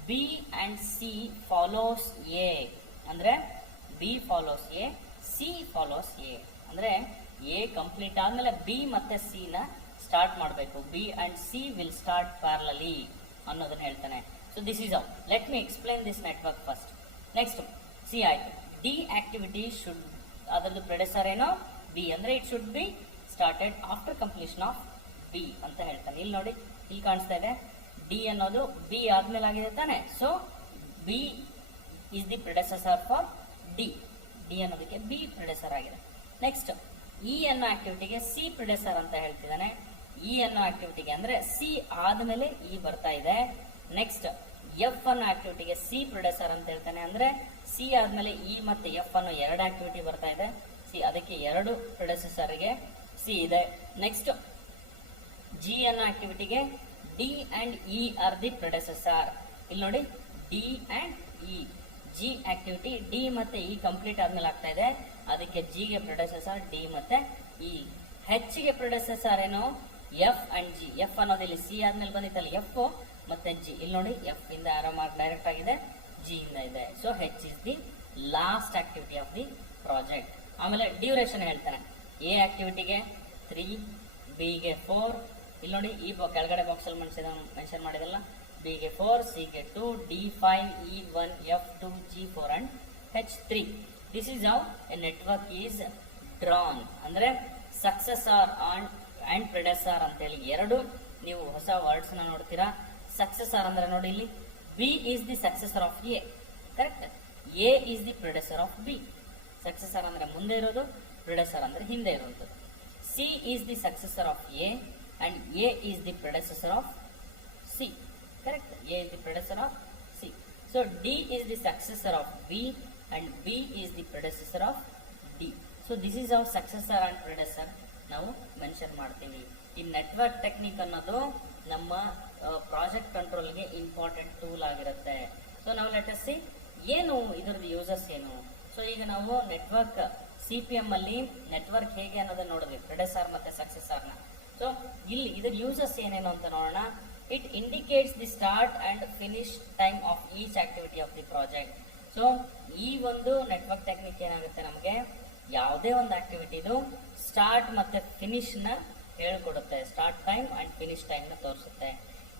B and C follows A. ಅಂದ್ರೆ B follows A, C follows A. ಅಂದ್ರೆ ಎ ಕಂಪ್ಲೀಟ್ ಆದ್ಮೇಲೆ ಬಿ ಮತ್ತೆ ಸಿ ನ ಸ್ಟಾರ್ಟ್ ಮಾಡಬೇಕು. B and C will start parallelly ಅನ್ನೋದನ್ನ ಹೇಳ್ತಾನೆ. So this is how. Let me explain this network first. Next C ಆಯ್ತು. ಡಿ ಆಕ್ಟಿವಿಟಿ ಶುಡ್, ಅದರದ್ದು ಪ್ರೆಡೆಸರ್ ಏನೋ ಬಿ, ಅಂದ್ರೆ it should be started after completion of B ಅಂತ ಹೇಳ್ತಾನೆ. ಇಲ್ಲಿ ನೋಡಿ, ಇಲ್ಲಿ ಕಾಣಿಸ್ತಾ ಇದೆ, ಡಿ ಅನ್ನೋದು ಬಿ ಆದ್ಮೇಲೆ ಆಗಿದೆ ತಾನೆ. So B is the predecessor for D. D ಅನ್ನೋದಕ್ಕೆ ಬಿ ಪ್ರೆಡೆಸರ್ ಆಗಿದೆ. ನೆಕ್ಸ್ಟ್ ಇ ಅನ್ನೋ ಆಕ್ಟಿವಿಟಿಗೆ ಸಿ ಪ್ರೆಡೆಸರ್ ಅಂತ ಹೇಳ್ತಿದ್ದಾನೆ. ಇ ಅನ್ನೋ ಆಕ್ಟಿವಿಟಿಗೆ ಅಂದ್ರೆ ಸಿ ಆದ್ಮೇಲೆ ಇ ಬರ್ತಾ ಇದೆ. ನೆಕ್ಸ್ಟ್ ಎಫ್ ಅನ್ನೋ ಆಕ್ಟಿವಿಟಿಗೆ ಸಿ ಪ್ರೆಡೆಸರ್ ಅಂತ ಹೇಳ್ತಾನೆ. ಅಂದ್ರೆ ಸಿ ಆದ್ಮೇಲೆ ಇ ಮತ್ತೆ ಎಫ್ ಅನ್ನೋ 2 ಆಕ್ಟಿವಿಟಿ ಬರ್ತಾ ಇದೆ. ಸಿ ಅದಕ್ಕೆ 2 ಪ್ರೆಡೆಸೆಸರ್ಗೆ ಸಿ ಇದೆ. ನೆಕ್ಸ್ಟ್ ಜಿ ಅನ್ನೋ ಆಕ್ಟಿವಿಟಿಗೆ D and E are the predecessor. ಇಲ್ಲಿ ನೋಡಿ, D and E. G activity D ಮತ್ತೆ ಇ ಕಂಪ್ಲೀಟ್ ಆದ್ಮೇಲೆ ಆಗ್ತಾ ಇದೆ, ಅದಕ್ಕೆ ಜಿ ಗೆ ಪ್ರೆಡೆಸೆಸರ್ ಡಿ ಮತ್ತೆ ಇ. ಹೆಚ್ ಗೆ ಪ್ರೆಡೆಸೆಸರ್ ಏನು, ಎಫ್ ಅಂಡ್ ಜಿ. ಎಫ್ ಅನ್ನೋದು ಇಲ್ಲಿ ಸಿ ಆದ್ಮೇಲೆ ಬಂದಿತ್ತಲ್ಲ, ಎಫ್ ಮತ್ತೆ ಜಿ. ಇಲ್ಲಿ ನೋಡಿ, ಎಫ್ ಇಂದ ಆರೋ ಮಾರ್ಕ್ ಡೈರೆಕ್ಟ್ ಆಗಿದೆ, ಜಿ ಇಂದ ಇದೆ. So H is the last activity of the project. ಆಮೇಲೆ ಡ್ಯೂರೇಷನ್ ಹೇಳ್ತಾನೆ. ಎ ಆಕ್ಟಿವಿಟಿಗೆ 3, ಬಿ ಗೆ 4. ಇಲ್ಲಿ ನೋಡಿ, ಈ ಕೆಳಗಡೆ ಬಾಕ್ಸ್ ಅಲ್ಲಿ ಮೆನ್ಷನ್ ಮಾಡಿದಲ್ಲ, ಬಿ ಗೆ 4, ಸಿ ಗೆ 2, D 5, E 1, F 2, G 4 and H 3. This is how A network is drawn. ಅಂದ್ರೆ ಸಕ್ಸೆಸರ್ ಅಂಡ್ ಪ್ರೆಡೆಸರ್ ಅಂತೇಳಿ 2 ನೀವು ಹೊಸ ವರ್ಡ್ಸ್ ನ ನೋಡ್ತೀರಾ. ಸಕ್ಸೆಸರ್ ಅಂದ್ರೆ ನೋಡಿ, ಇಲ್ಲಿ B is the successor of A, correct. A is the predecessor of B. Successor ಅಂದ್ರೆ ಮುಂದೆ ಇರೋದು, ಪ್ರೆಡೆಸರ್ ಅಂದ್ರೆ ಹಿಂದೆ ಇರೋದು. C is the successor of A and A is the predecessor of C, correct. A is the predecessor of C. So D is the successor of B and B is the predecessor of D. So this is how successor and predecessor ನಾವು ಮೆನ್ಷನ್ ಮಾಡ್ತೀವಿ. ಈ ನೆಟ್ವರ್ಕ್ ಟೆಕ್ನಿಕ್ ಅನ್ನೋದು ನಮ್ಮ ಪ್ರಾಜೆಕ್ಟ್ ಕಂಟ್ರೋಲ್ಗೆ ಇಂಪಾರ್ಟೆಂಟ್ ಟೂಲ್ ಆಗಿರುತ್ತೆ. ಸೊ ನಾವು ಲೆಟ್ ಅಸ್ ಸಿ ಏನು ಇದರದ್ದು ಯೂಸಸ್ ಏನು. ಸೊ ಈಗ ನಾವು ನೆಟ್ವರ್ಕ್ CPM ಅಲ್ಲಿ ನೆಟ್ವರ್ಕ್ ಹೇಗೆ ಅನ್ನೋದನ್ನ ನೋಡಿದ್ವಿ, ಪ್ರೆಡೆಸರ್ ಮತ್ತೆ ಸಕ್ಸೆಸರ್ನ. ಸೊ ಇಲ್ಲಿ ಇದರ ಯೂಸಸ್ ಏನೇನು ಅಂತ ನೋಡೋಣ. It indicates the start and finish time of each activity of the project. So ಈ ಒಂದು ನೆಟ್ವರ್ಕ್ ಟೆಕ್ನಿಕ್ ಏನಾಗುತ್ತೆ, ನಮಗೆ ಯಾವುದೇ ಒಂದು ಆಕ್ಟಿವಿಟಿದು ಸ್ಟಾರ್ಟ್ ಮತ್ತೆ ಫಿನಿಶ್ ನ ಹೇಳ್ಕೊಡುತ್ತೆ. Start time and finish time ನ ತೋರಿಸುತ್ತೆ.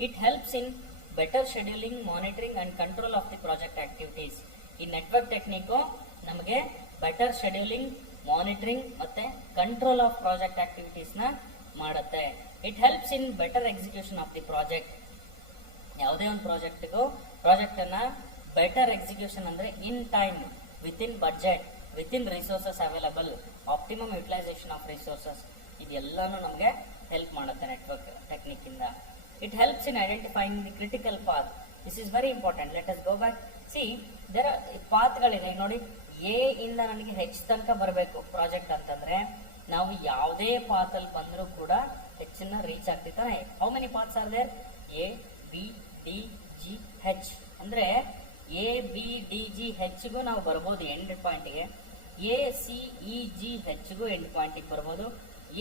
It helps in better scheduling, monitoring and control of the project activities. ಈ ನೆಟ್ವರ್ಕ್ ಟೆಕ್ನಿಕ್ ನಮಗೆ ಬೆಟರ್ ಶೆಡ್ಯೂಲಿಂಗ್, ಮಾನಿಟರಿಂಗ್ ಮತ್ತೆ ಕಂಟ್ರೋಲ್ ಆಫ್ ಪ್ರಾಜೆಕ್ಟ್ ಆಕ್ಟಿವಿಟೀಸ್ ನ ಮಾಡುತ್ತೆ. It helps in better execution of the project. ಯಾವುದೇ ಒಂದು ಪ್ರಾಜೆಕ್ಟ್ ಅನ್ನ ಬೆಟರ್ ಎಕ್ಸಿಕ್ಯೂಷನ್ ಅಂದ್ರೆ in time, within budget, within resources available, optimum utilisation of resources, ಇದೆಲ್ಲಾನು ನಮಗೆ ಹೆಲ್ಪ್ ಮಾಡುತ್ತೆ ನೆಟ್ವರ್ಕ್ ಟೆಕ್ನಿಕ್ ಇಂದ. It helps in identifying the critical path. This is very important. Let us go back. See there ಪಾತ್ಗಳಿದೆ ನೋಡಿ. ಎ ಇಂದ ನನಗೆ ಹೆಚ್ ತನಕ ಬರಬೇಕು ಪ್ರಾಜೆಕ್ಟ್ ಅಂತಂದ್ರೆ ನಾವು ಯಾವುದೇ ಪಾತ್ ಅಲ್ಲಿ ಬಂದರೂ ಕೂಡ ಹೆಚ್ಚನ್ನ ರೀಚ್ ಆಗ್ತಿರ್ತಾನೆ. How many paths are there? A, B, D, G, H. ಅಂದ್ರೆ ಎ, ಬಿ, ಡಿ, ಜಿ, ಹೆಚ್ಗೂ ನಾವು ಬರ್ಬೋದು end point. A, C, E, G, ಹೆಚ್ಗೂ ಎಂಡ್ ಪಾಯಿಂಟಿಗೆ ಬರ್ಬೋದು.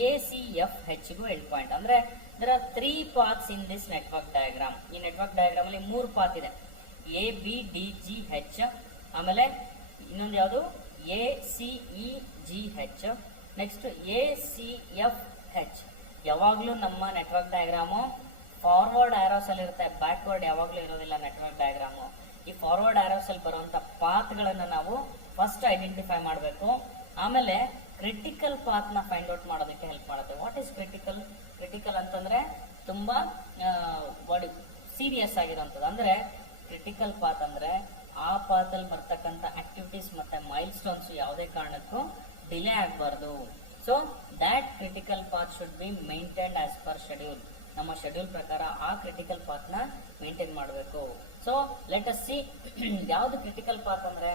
ಎ, ಸಿ, ಎಫ್, ಹೆಚ್ಗೂ ಎಂಡ್ ಪಾಯಿಂಟ್. ಅಂದ್ರೆ there are 3 paths in this network diagram. ಈ ನೆಟ್ವರ್ಕ್ ಡಯಾಗ್ರಾಮ್ ಅಲ್ಲಿ 3 ಪಾತ್ ಇದೆ. A, B, D, G, H. ಆಮೇಲೆ ಇನ್ನೊಂದು ಯಾವುದು? A, C, E, G, H. Next A, C, F, H. ಯಾವಾಗಲೂ ನಮ್ಮ ನೆಟ್ವರ್ಕ್ ಡಯಾಗ್ರಾಮು ಫಾರ್ವರ್ಡ್ ಆರೋಸ್ ಅಲ್ಲಿ ಇರುತ್ತೆ, ಬ್ಯಾಕ್ವರ್ಡ್ ಯಾವಾಗಲೂ ಇರೋದಿಲ್ಲ ನೆಟ್ವರ್ಕ್ ಡಯಾಗ್ರಾಮು. ಈ ಫಾರ್ವರ್ಡ್ ಆರೋಸ್ ಅಲ್ಲಿ ಬರುವಂತ ಪಾತ್ಗಳನ್ನು ನಾವು ಫಸ್ಟ್ ಐಡೆಂಟಿಫೈ ಮಾಡಬೇಕು. ಆಮೇಲೆ ಕ್ರಿಟಿಕಲ್ ಪಾತ್ ನ ಫೈಂಡ್ ಔಟ್ ಮಾಡೋದಕ್ಕೆ ಹೆಲ್ಪ್ ಮಾಡುತ್ತೆ. What is critical? ಕ್ರಿಟಿಕಲ್ ಅಂತಂದ್ರೆ ತುಂಬಾ ಸೀರಿಯಸ್ ಆಗಿರುವಂಥದ್ದು. ಅಂದ್ರೆ ಕ್ರಿಟಿಕಲ್ ಪಾತ್ ಅಂದ್ರೆ ಆ ಪಾತ್ ಅಲ್ಲಿ ಬರ್ತಕ್ಕಂಥ ಆಕ್ಟಿವಿಟೀಸ್ ಮತ್ತೆ ಮೈಲ್ ಸ್ಟೋನ್ಸ್ ಯಾವುದೇ ಕಾರಣಕ್ಕೂ ಡಿಲೇ ಆಗಬಾರ್ದು. So that critical path should be maintained as per schedule. ನಮ್ಮ ಶೆಡ್ಯೂಲ್ ಪ್ರಕಾರ ಆ ಕ್ರಿಟಿಕಲ್ ಪಾತ್ ನ ಮೇಂಟೈನ್ ಮಾಡಬೇಕು. ಸೊ ಲೆಟ್ ಅಸ್ ಸಿ ಯಾವ್ದು ಕ್ರಿಟಿಕಲ್ ಪಾತ್ ಅಂದ್ರೆ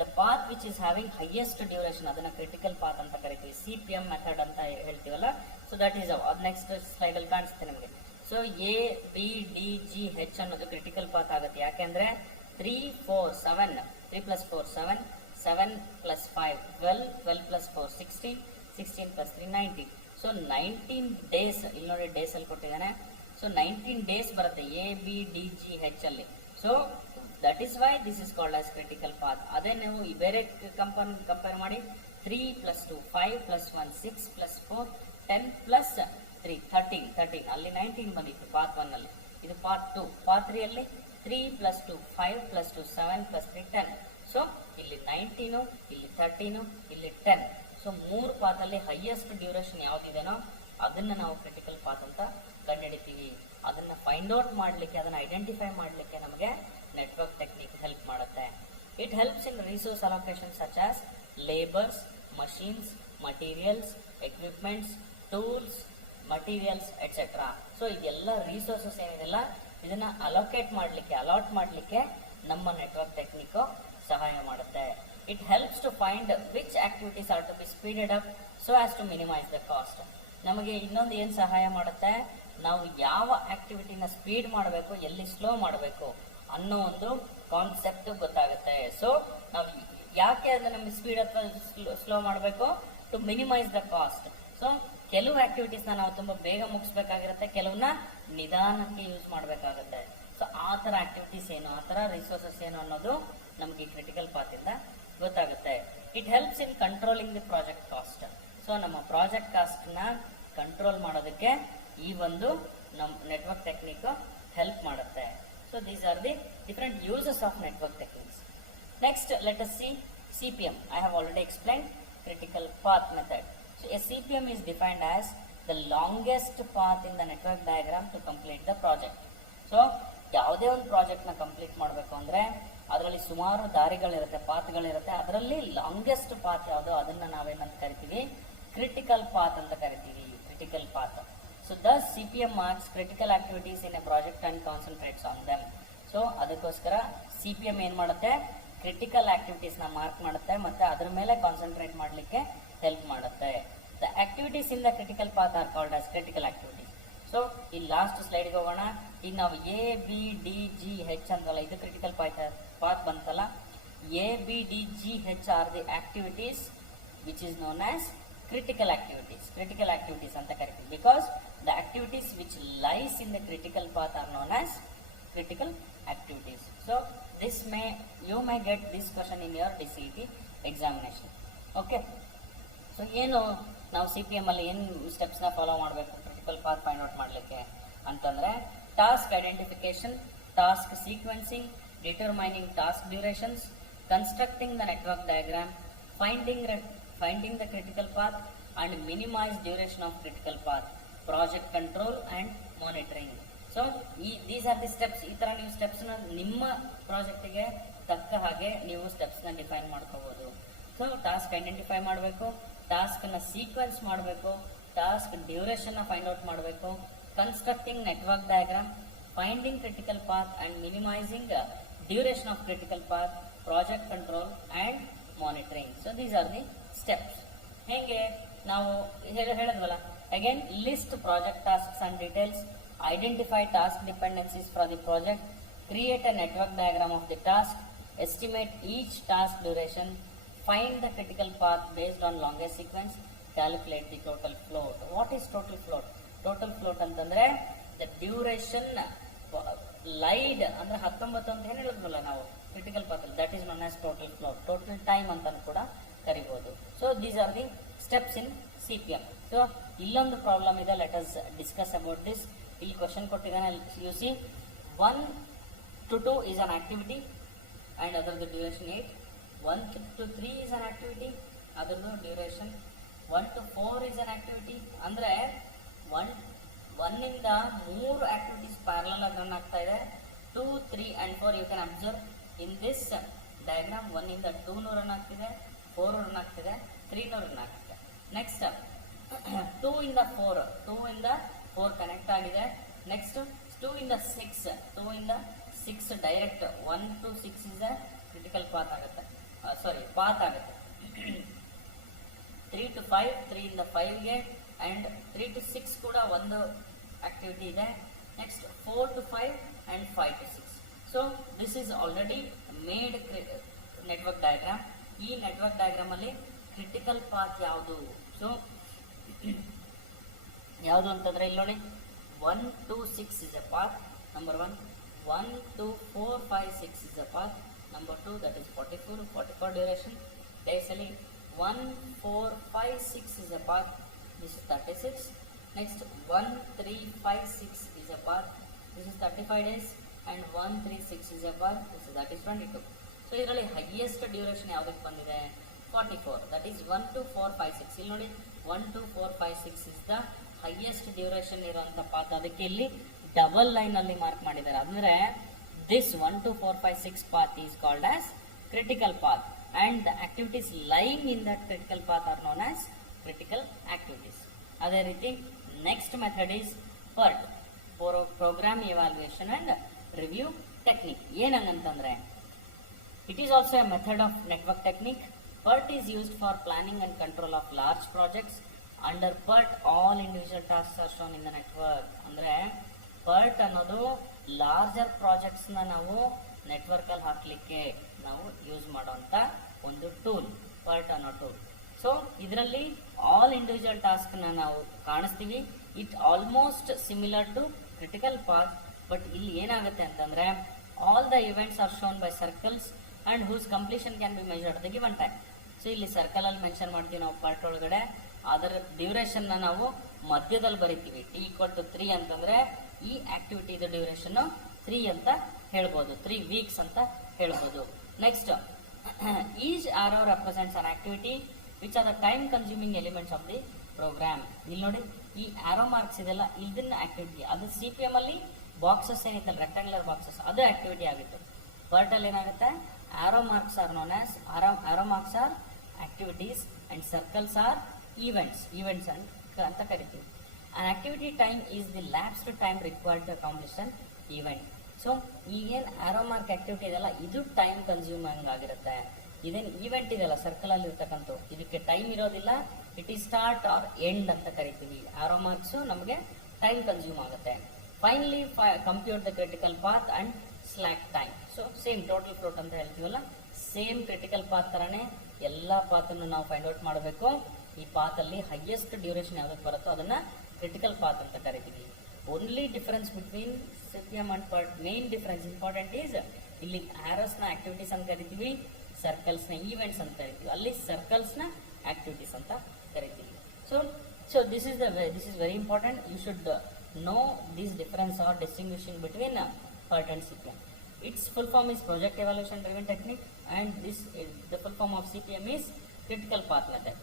the path which is having highest duration, ಅದನ್ನ ಕ್ರಿಟಿಕಲ್ ಪಾತ್ ಅಂತ ಕರಿತೀವಿ. CPM ಮೆಥಡ್ ಅಂತ ಹೇಳ್ತೀವಲ್ಲ. ಸೊ ದಟ್ ಈಸ್ ಅದ್ ನೆಕ್ಸ್ಟ್ ಸ್ಲೈಡ್ ಅಲ್ಲಿ ಕಾಣಿಸುತ್ತೆ ನಿಮಗೆ. So A, B, D, G, H ಅನ್ನೋದು ಕ್ರಿಟಿಕಲ್ ಪಾತ್ ಆಗುತ್ತೆ. ಯಾಕೆಂದ್ರೆ 3, 4, 7, 3 + 4 7, 7 + 5 12, 12 + 4 16, 16 + 3 19. ಸೊ 19 ಡೇಸ್ ಇಲ್ಲಿ ನೋಡಿ, ಡೇಸ್ ಅಲ್ಲಿ ಕೊಟ್ಟಿದ್ದಾನೆ. ಸೊ 19 ಡೇಸ್ ಬರುತ್ತೆ ಎ, ಬಿ, ಡಿ, ಜಿ, ಹೆಚ್ ಅಲ್ಲಿ. So that is why this is called as critical path. ಅದೇ ನೀವು ಬೇರೆ ಕಂಪೇರ್ ಮಾಡಿ 3 + 2 5 + 1 6 + 4 10 + 3 13 ಅಲ್ಲಿ 19 ಬಂದಿತ್ತು ಪಾತ್ 1 ಅಲ್ಲಿ. ಇದು ಪಾತ್ 2. ಪಾತ್ 3 ಅಲ್ಲಿ 3 + 2 5 + 2 7 + 3 10. ಸೊ ಇಲ್ಲಿ 19, ಇಲ್ಲಿ 13, ಇಲ್ಲಿ 10. ಸೊ 3 ಪಾತ್ ಅಲ್ಲಿ ಹೈಯೆಸ್ಟ್ ಡ್ಯೂರೇಷನ್ ಯಾವ್ದಿದೆನೋ ಅದನ್ನ ನಾವು ಕ್ರಿಟಿಕಲ್ ಪಾತ್ ಅಂತ ಕಂಡುಹಿಡಿತೀವಿ. ಅದನ್ನ ಫೈಂಡ್ ಔಟ್ ಮಾಡ್ಲಿಕ್ಕೆ, ಅದನ್ನ ಐಡೆಂಟಿಫೈ ಮಾಡ್ಲಿಕ್ಕೆ ನಮಗೆ ನೆಟ್ವರ್ಕ್ ಟೆಕ್ನಿಕ್ ಹೆಲ್ಪ್ ಮಾಡುತ್ತೆ. It helps in resource allocation such as labours, machines, materials, equipments, tools, materials et cetera. So ಇದೆಲ್ಲ ರಿಸೋರ್ಸಸ್ ಏನಿದೆಲ್ಲ ಇದನ್ನ ಅಲೋಕೇಟ್ ಮಾಡ್ಲಿಕ್ಕೆ, ಅಲಾಟ್ ಮಾಡ್ಲಿಕ್ಕೆ ನಮ್ಮ ನೆಟ್ವರ್ಕ್ ಟೆಕ್ನಿಕ್ ಸಹಾಯ ಮಾಡುತ್ತೆ. It helps to find which activities are to be speeded up so as to minimise the cost. ನಮಗೆ ಇನ್ನೊಂದು ಏನು ಸಹಾಯ ಮಾಡುತ್ತೆ, ನಾವು ಯಾವ ಆಕ್ಟಿವಿಟಿನ ಸ್ಪೀಡ್ ಮಾಡಬೇಕು, ಎಲ್ಲಿ ಸ್ಲೋ ಮಾಡಬೇಕು ಅನ್ನೋ ಒಂದು ಕಾನ್ಸೆಪ್ಟ್ ಗೊತ್ತಾಗುತ್ತೆ. ಸೊ ನಾವು ಯಾಕೆ ಅದನ್ನ ನಮಗೆ ಸ್ಪೀಡ್ ಅಥವಾ ಸ್ಲೋ ಮಾಡಬೇಕು? To minimise the cost. So ಕೆಲವು ಆಕ್ಟಿವಿಟೀಸ್ನ ನಾವು ತುಂಬಾ ಬೇಗ ಮುಗಿಸ್ಬೇಕಾಗಿರುತ್ತೆ, ಕೆಲವನ್ನ ನಿಧಾನಕ್ಕೆ ಯೂಸ್ ಮಾಡಬೇಕಾಗುತ್ತೆ. ಸೊ ಆ ಥರ ಆಕ್ಟಿವಿಟೀಸ್ ಏನು, ಆ ಥರ ರಿಸೋರ್ಸಸ್ ಏನು ಅನ್ನೋದು ನಮಗೆ ಕ್ರಿಟಿಕಲ್ ಪಾತ್ ಇಂದ ಗೊತ್ತಾಗುತ್ತೆ. It helps in controlling the project cost. So ನಮ್ಮ ಪ್ರಾಜೆಕ್ಟ್ ಕಾಸ್ಟ್ ನ ಕಂಟ್ರೋಲ್ ಮಾಡೋದಕ್ಕೆ ಈ ಒಂದು ನಮ್ಮ ನೆಟ್ವರ್ಕ್ ಟೆಕ್ನಿಕ್ ಹೆಲ್ಪ್ ಮಾಡುತ್ತೆ. So these are the different uses of network techniques. Next, let us see CPM. I have already explained critical path method. So a CPM is defined as the longest path in the network diagram to complete the project. So ಯಾವುದೇ ಒಂದು ಪ್ರಾಜೆಕ್ಟ್ ನ ಕಂಪ್ಲೀಟ್ ಮಾಡಬೇಕು ಅಂದ್ರೆ ಅದರಲ್ಲಿ ಸುಮಾರು ದಾರಿಗಳಿರುತ್ತೆ, ಪಾತ್ಗಳಿರುತ್ತೆ. ಅದರಲ್ಲಿ ಲಾಂಗೆಸ್ಟ್ ಪಾತ್ ಯಾವುದು ಅದನ್ನ ನಾವೇನಂತ ಕರಿತೀವಿ? ಕ್ರಿಟಿಕಲ್ ಪಾತ್ ಅಂತ ಕರಿತೀವಿ. Critical path. So thus CPM marks critical activities in a project and concentrates on them. So ಅದಕ್ಕೋಸ್ಕರ CPM ಏನ್ ಮಾಡುತ್ತೆ? ಕ್ರಿಟಿಕಲ್ ಆಕ್ಟಿವಿಟೀಸ್ ನ ಮಾರ್ಕ್ ಮಾಡುತ್ತೆ ಮತ್ತೆ ಅದ್ರ ಮೇಲೆ ಕಾನ್ಸಂಟ್ರೇಟ್ ಮಾಡ್ಲಿಕ್ಕೆ ಹೆಲ್ಪ್ ಮಾಡುತ್ತೆ. The activities in the critical path are called as critical activities. So ಈ ಲಾಸ್ಟ್ ಸ್ಲೈಡ್ ಗೆ ಹೋಗೋಣ. ಈಗ ನಾವು ಎ, ಬಿ, ಡಿ, ಜಿ, ಹೆಚ್ ಅಂತಲ್ಲ, ಇದು ಕ್ರಿಟಿಕಲ್ ಪಾತ್ ಬಂತಲ್ಲ. A, B, D, G, H R the activities which is known as critical activities ಅಂತ ಕರಿತೀವಿ. Because the activities which lies in the critical path are known as critical activities. So you may get this question in your DCET examination. Okay. So ಏನು ನಾವು CPM ಅಲ್ಲಿ ಏನು ಸ್ಟೆಪ್ಸ್ ನ ಫಾಲೋ ಮಾಡಬೇಕು ಕ್ರಿಟಿಕಲ್ ಪಾತ್ ಫೈಂಡ್ ಔಟ್ ಮಾಡ್ಲಿಕ್ಕೆ ಅಂತಂದ್ರೆ task identification, task sequencing, determining task durations, constructing the network diagram, finding the critical path and minimize duration of critical path, project control and monitoring. So these are the steps. ಈ ಥರ ನೀವು ಸ್ಟೆಪ್ಸ್ನ ನಿಮ್ಮ ಪ್ರಾಜೆಕ್ಟಿಗೆ ತಕ್ಕ ಹಾಗೆ ನೀವು ಸ್ಟೆಪ್ಸ್ನ ಡಿಫೈನ್ ಮಾಡ್ಕೋಬೋದು. ಸೊ ಟಾಸ್ಕ್ ಐಡೆಂಟಿಫೈ ಮಾಡಬೇಕು, ಟಾಸ್ಕ್ನ ಸೀಕ್ವೆನ್ಸ್ ಮಾಡಬೇಕು, ಟಾಸ್ಕ್ ಡ್ಯೂರೇಷನ್ನ ಫೈಂಡ್ ಔಟ್ ಮಾಡಬೇಕು, constructing network diagram, finding critical path and minimising duration of critical path, project control and monitoring. So these are the steps. ಹೇಗೆ ನಾವು ಹೇಳಿದ್ವಲ್ಲ, again list project tasks and details, identify task dependencies for the project, create a network diagram of the task, estimate each task duration, find the critical path based on longest sequence, calculate the total float. What is total float? Total float ಅಂತಂದ್ರೆ the duration lied ಅಂದ್ರೆ 19 ಅಂತ ಏನು ಹೇಳಿದ್ವಲ್ಲ ನಾವು critical path, that is known as total float. Total time ಅಂತ ಕೂಡ ಕರಿಬಹುದು. So these are the steps in CPM. So ಇಲ್ಲೊಂದು ಪ್ರಾಬ್ಲಮ್ ಇದೆ, let us discuss about this. ಇಲ್ಲಿ ಕ್ವಶನ್ ಕೊಟ್ಟಿದ್ದಾನೆ, U C 1 to 2 is an activity and ಅದರದ್ದು duration 8. 1 to 3 is an activity, ಅದರದ್ದು duration 1 to 4 is an activity. ಅಂದರೆ 1 ಇಂದ 3 ಆಕ್ಟಿವಿಟೀಸ್ ಪ್ಯಾರಲಲ್ ಆಗಿ ರನ್ ಆಗ್ತಾ ಇದೆ. 2, 3 and 4 you can observe in this diagram. 1 ಇಂದ 2 ರನ್ ಆಗ್ತಿದೆ, 4 ರನ್ ಆಗ್ತಿದೆ, 3 ರನ್ ಆಗ್ತಿದೆ. ನೆಕ್ಸ್ಟ್ 2 ಇಂದ 4 ಕನೆಕ್ಟ್ ಆಗಿದೆ. ನೆಕ್ಸ್ಟ್ 2 ಇಂದ 6 direct 1 to 6 is critical path ಆಗುತ್ತೆ, ಪಾತ್ ಆಗುತ್ತೆ. 3 to 5, 3 ಇಂದ 5ಗೆ ಅಂಡ್ 3 to 6 ಕೂಡ ಒಂದು ಆಕ್ಟಿವಿಟಿ ಇದೆ. Next 4 to 5 and 5 to 6. So this is already made network diagram. ಈ ನೆಟ್ವರ್ಕ್ ಡಯಾಗ್ರಾಮ್ ಅಲ್ಲಿ ಕ್ರಿಟಿಕಲ್ ಪಾತ್ ಯಾವುದು? ಸೊ ಯಾವುದು ಅಂತಂದ್ರೆ ಇಲ್ಲಿ ನೋಡಿ, 1 to 6 is a path, number 1. 1 to 4, 5, 6 is a path, number 2, that is 44 duration. Basically 1, 4, 5, 6 is a path, this is 36. Next 1, 3, 5, 6 is a path, this is 35 days. And 1, 3, 6 is a path, that is 22. So ಇದರಲ್ಲಿ highest duration ಯಾವುದಕ್ಕೆ ಬಂದಿದೆ? 44, that is 1 to 4, 5, 6. ಇಲ್ಲಿ ನೋಡಿ 1 to 4, 5, 6 is the highest duration ಇರುವಂತ ಪಾತ್. ಅದಕ್ಕೆ ಇಲ್ಲಿ ಡಬಲ್ ಲೈನ್ ಅಲ್ಲಿ ಮಾರ್ಕ್ ಮಾಡಿದ್ದಾರೆ. ಅಂದ್ರೆ this 1 to 4, 5, 6 path is called as critical path and the activities lying in that critical path are known as critical activities. ಅದೇ ರೀತಿ next method is PERT, program evaluation and review technique. ಏನಂತಂದ್ರೆ it is also a method of network technique. PERT is used for planning and control of large projects. Under PERT all individual tasks are shown in the network. ಅಂದ್ರೆ PERT ಅನ್ನೋದು ಲಾರ್ಜರ್ ಪ್ರಾಜೆಕ್ಟ್ಸ್ ನ ನಾವು ನೆಟ್ವರ್ಕ್ ಅಲ್ಲಿ ಹಾಕ್ಲಿಕ್ಕೆ ನಾವು ಯೂಸ್ ಮಾಡುವಂತ ಒಂದು ಟೂಲ್, PERT ಅನ್ನೋ ಟೂಲ್. ಸೊ ಇದರಲ್ಲಿ ಆಲ್ ಇಂಡಿವಿಜುವಲ್ ಟಾಸ್ಕ್ ನ ನಾವು ಕಾಣಿಸ್ತೀವಿ. It almost similar to critical path, but ಇಲ್ಲಿ ಏನಾಗುತ್ತೆ ಅಂತಂದ್ರೆ all the events are shown by circles and whose completion can be measured the given time. So ಇಲ್ಲಿ ಸರ್ಕಲ್ ಅಲ್ಲಿ ಮೆನ್ಷನ್ ಮಾಡ್ತೀವಿ ನಾವು PERT ಒಳಗಡೆ. ಅದರ ಡ್ಯೂರೇಷನ್ ನಾವು ಮಧ್ಯದಲ್ಲಿ ಬರಿತೀವಿ. T = 3 ಅಂತಂದ್ರೆ ಈ ಆಕ್ಟಿವಿಟಿ ಡ್ಯೂರೇಷನ್ 3 ಅಂತ ಹೇಳ್ಬೋದು, 3 weeks ಅಂತ ಹೇಳ್ಬೋದು. Next each arrow represents an activity which are the time consuming elements of the programme. ಇಲ್ಲಿ ನೋಡಿ ಈ ಆರೋ ಮಾರ್ಕ್ಸ್ ಇದೆಲ್ಲ ಇದನ್ನ ಆಕ್ಟಿವಿಟಿ. ಅದು CPM ಅಲ್ಲಿ ಬಾಕ್ಸಸ್ ಏನಿತ್ತಲ್ಲ, ರೆಕ್ಟಾಂಗ್ಯುಲರ್ ಬಾಕ್ಸಸ್, ಅದು ಆಕ್ಟಿವಿಟಿ ಆಗಿತ್ತು. PERT ಅಲ್ಲಿ ಏನಾಗುತ್ತೆ, arrow marks are known as arrow marks are activities and circles are events ಅಂತ ಕರಿತೀವಿ. An activity time is the lapsed time required to accomplish an event. So ಈಗೇನು ಆರೋ ಮಾರ್ಕ್ ಆಕ್ಟಿವಿಟಿ ಇದೆಲ್ಲ ಇದು ಟೈಮ್ ಕನ್ಸ್ಯೂಮಿಂಗ್ ಆಗಿರುತ್ತೆ. ಇದೇನು ಈವೆಂಟ್ ಇದೆಲ್ಲ ಸರ್ಕಲ್ ಅಲ್ಲಿ ಇರ್ತಕ್ಕಂಥ, ಇದಕ್ಕೆ ಟೈಮ್ ಇರೋದಿಲ್ಲ. It is start or end ಅಂತ ಕರಿತೀವಿ. ಆರೋ ಮಾರ್ಕ್ಸ್ ನಮಗೆ ಟೈಮ್ ಕನ್ಸ್ಯೂಮ್ ಆಗುತ್ತೆ. Finally compute the critical path and slack time. So same total float ಅಂತ ಹೇಳ್ತೀವಲ್ಲ, ಸೇಮ್ ಕ್ರಿಟಿಕಲ್ ಪಾತ್ ತರನೇ ಎಲ್ಲ ಪಾತನ್ನು ನಾವು ಫೈಂಡ್ ಔಟ್ ಮಾಡಬೇಕು. ಈ ಪಾತ್ ಅಲ್ಲಿ ಹೈಯೆಸ್ಟ್ ಡ್ಯೂರೇಷನ್ ಯಾವ್ದಕ್ಕೆ ಬರುತ್ತೋ ಅದನ್ನ ಕ್ರಿಟಿಕಲ್ ಪಾತ್ ಅಂತ ಕರಿತೀವಿ. Only difference between CPM and PERT, main difference important is ಇಲ್ಲಿ ಆರೋಸ್ ನ ಆಕ್ಟಿವಿಟೀಸ್ ಅಂತ ಕರಿತೀವಿ, ಸರ್ಕಲ್ಸ್ ನ ಈವೆಂಟ್ಸ್ ಅಂತ ಕರಿತೀವಿ. ಅಲ್ಲಿ ಸರ್ಕಲ್ಸ್ ನ ಆಕ್ಟಿವಿಟೀಸ್ ಅಂತ ಕರಿತೀವಿ. So this is very important. You should know this difference or distinguishing between PERT and CPM. Its full form is Project Evaluation Driven Technique, and this is the full form of CPM is Critical Path Method.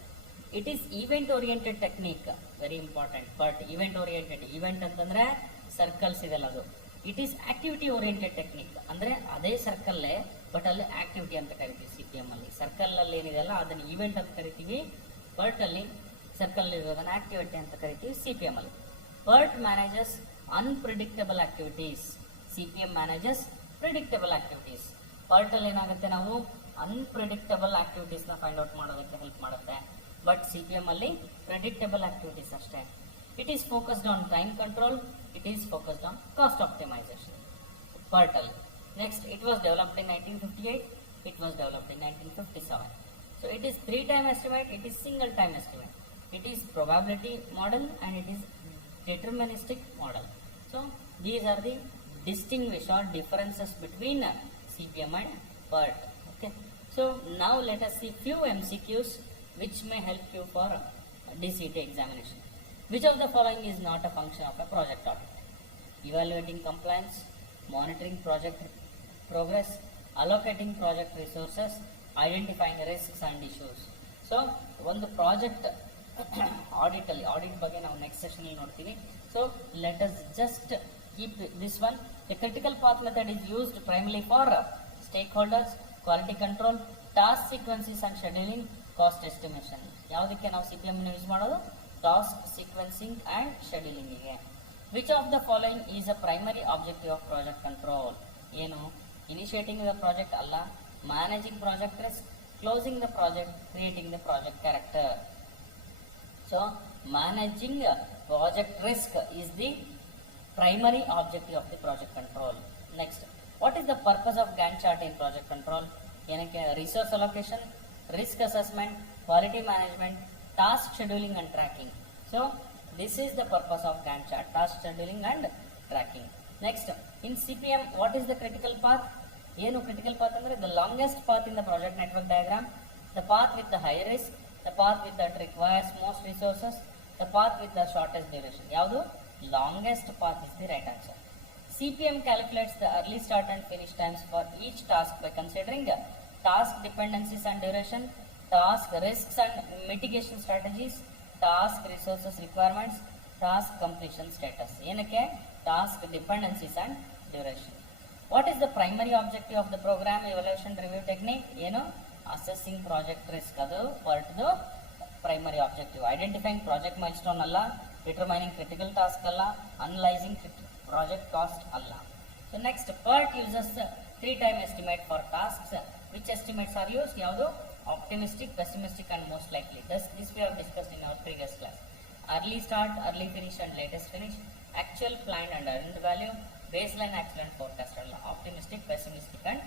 It is event oriented technique, very important. PERT event oriented, event ಅಂತಂದ್ರೆ ಸರ್ಕಲ್ಸ್ ಇದೆಲ್ಲ ಅದು. It is activity oriented technique, ಅಂದ್ರೆ ಅದೇ ಸರ್ಕಲ್ಲೇ ಬಟ್ ಅಲ್ಲಿ ಆಕ್ಟಿವಿಟಿ ಅಂತ ಕರಿತೀವಿ. CPM ಅಲ್ಲಿ ಸರ್ಕಲ್ ಅಲ್ಲಿ ಏನಿದೆಯಲ್ಲ ಅದನ್ನ ಈವೆಂಟ್ ಅಂತ ಕರಿತೀವಿ, PERT ಅಲ್ಲಿ ಸರ್ಕಲ್ ಇರೋದನ್ನ ಆಕ್ಟಿವಿಟಿ ಅಂತ ಕರಿತೀವಿ CPM ಅಲ್ಲಿ. PERT manages unpredictable activities, CPM manages predictable activities. PERT ಅಲ್ಲಿ ಏನಾಗುತ್ತೆ, ನಾವು ಅನ್ಪ್ರಿಡಿಕ್ಟಬಲ್ ಆಕ್ಟಿವಿಟೀಸ್ ನ ಫೈಂಡ್ ಔಟ್ ಮಾಡೋದಕ್ಕೆ ಹೆಲ್ಪ್ ಮಾಡುತ್ತೆ, ಬಟ್ CPM ಅಲ್ಲಿ ಪ್ರಿಡಿಕ್ಟಬಲ್ ಆಕ್ಟಿವಿಟೀಸ್ ಅಷ್ಟೇ. It is focused on time control, it is focused on cost optimisation PERT ಅಲ್ಲಿ. Next, it was developed in 1958, it was developed in 1957. So it is 3-time estimate, it is single time estimate, it is probability model, and it is deterministic model. So these are the distinguish or differences between CPM and PERT. Okay, so now let us see few MCQs which may help you for DCT examination. Which of the following is not a function of a project audit? Evaluating compliance, monitoring project progress, allocating project resources, identifying risks and issues. So ಒಂದು ಪ್ರಾಜೆಕ್ಟ್ ಆಡಿಟ್ ಅಲ್ಲಿ, ಆಡಿಟ್ ಬಗ್ಗೆ ನಾವು ನೆಕ್ಸ್ಟ್ ಸೆಷನ್ ಅಲ್ಲಿ ನೋಡ್ತೀವಿ. So let us just keep this one. The critical path method is used primarily for stakeholders, quality control, task sequences and scheduling, cost estimation. ಯಾವುದಕ್ಕೆ ನಾವು CPM ಯೂಸ್ ಮಾಡೋದು? ಟಾಸ್ಕ್ ಸೀಕ್ವೆನ್ಸಿಂಗ್ ಅಂಡ್ ಶೆಡ್ಯೂಲಿಂಗ್ ಗೆ. Which of the following is a primary objective of project control? ಏನು? Initiating the project ಅಲ್ಲ, managing project risk, closing the project, creating the project character. So managing project risk is the primary objective of the project control. Next, what is the purpose of Gantt chart in project control? ಏನಕ್ಕೆ? resource allocation, risk assessment, quality management, task scheduling and tracking. So this is the purpose of Gantt chart, task scheduling and tracking. Next, in CPM, what is the critical path? ಏನು critical path ಅಂದ್ರೆ the longest path in the project network diagram, the path with the high risk, the path with that requires most resources, the path with the shortest duration. ಯಾವುದು? longest path is the right answer. CPM calculates the early start and finish times for each task by considering task dependencies and duration, task risks and mitigation strategies, task resources requirements, task completion status. ಏನಕ್ಕೆ? task dependencies and duration. What is the primary objective of the program evaluation review technique? ಏನು? assessing project risk, ಅದು PERT ದು primary objective. identifying project milestone ಅಲ್ಲ, determining critical task ಅಲ್ಲ, analyzing project cost ಅಲ್ಲ. So next, PERT uses 3-time estimate for tasks. Which estimates are used? ಯಾವುದು? optimistic, pessimistic and most likely. This we have discussed in our previous class. early start, early finish and latest finish, actual, planned and earned value, baseline, actual and forecast ಅಲ್ಲ. optimistic, pessimistic and.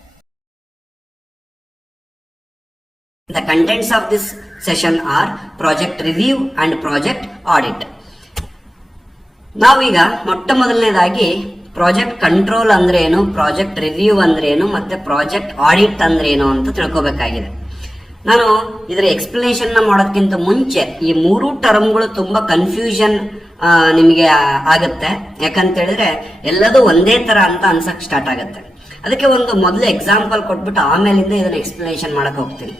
The contents of this session are project review and project audit. ನಾವೀಗ ಮೊಟ್ಟ ಮೊದಲನೇದಾಗಿ ಪ್ರಾಜೆಕ್ಟ್ ಕಂಟ್ರೋಲ್ ಅಂದ್ರೆ ಏನು, ಪ್ರಾಜೆಕ್ಟ್ ರಿವ್ಯೂ ಅಂದ್ರೆ ಏನು, ಮತ್ತೆ ಪ್ರಾಜೆಕ್ಟ್ ಆಡಿಟ್ ಅಂದ್ರೆ ಏನು ಅಂತ ತಿಳ್ಕೊಬೇಕಾಗಿದೆ. ನಾನು ಇದರ ಎಕ್ಸ್ಪ್ಲನೇಷನ್ ಮಾಡೋದಕ್ಕಿಂತ ಮುಂಚೆ ಈ ಮೂರು ಟರ್ಮ್ಗಳು ತುಂಬಾ ಕನ್ಫ್ಯೂಷನ್ ನಿಮಗೆ ಆಗುತ್ತೆ. ಯಾಕಂತ ಹೇಳಿದ್ರೆ ಎಲ್ಲದೂ ಒಂದೇ ತರ ಅಂತ ಅನ್ಸಕ್ ಸ್ಟಾರ್ಟ್ ಆಗುತ್ತೆ. ಅದಕ್ಕೆ ಒಂದು ಮೊದಲು ಎಕ್ಸಾಂಪಲ್ ಕೊಟ್ಬಿಟ್ಟು ಆಮೇಲಿಂದ ಇದನ್ನ ಎಕ್ಸ್ಪ್ಲನೇಷನ್ ಮಾಡಕ್ ಹೋಗ್ತೀನಿ.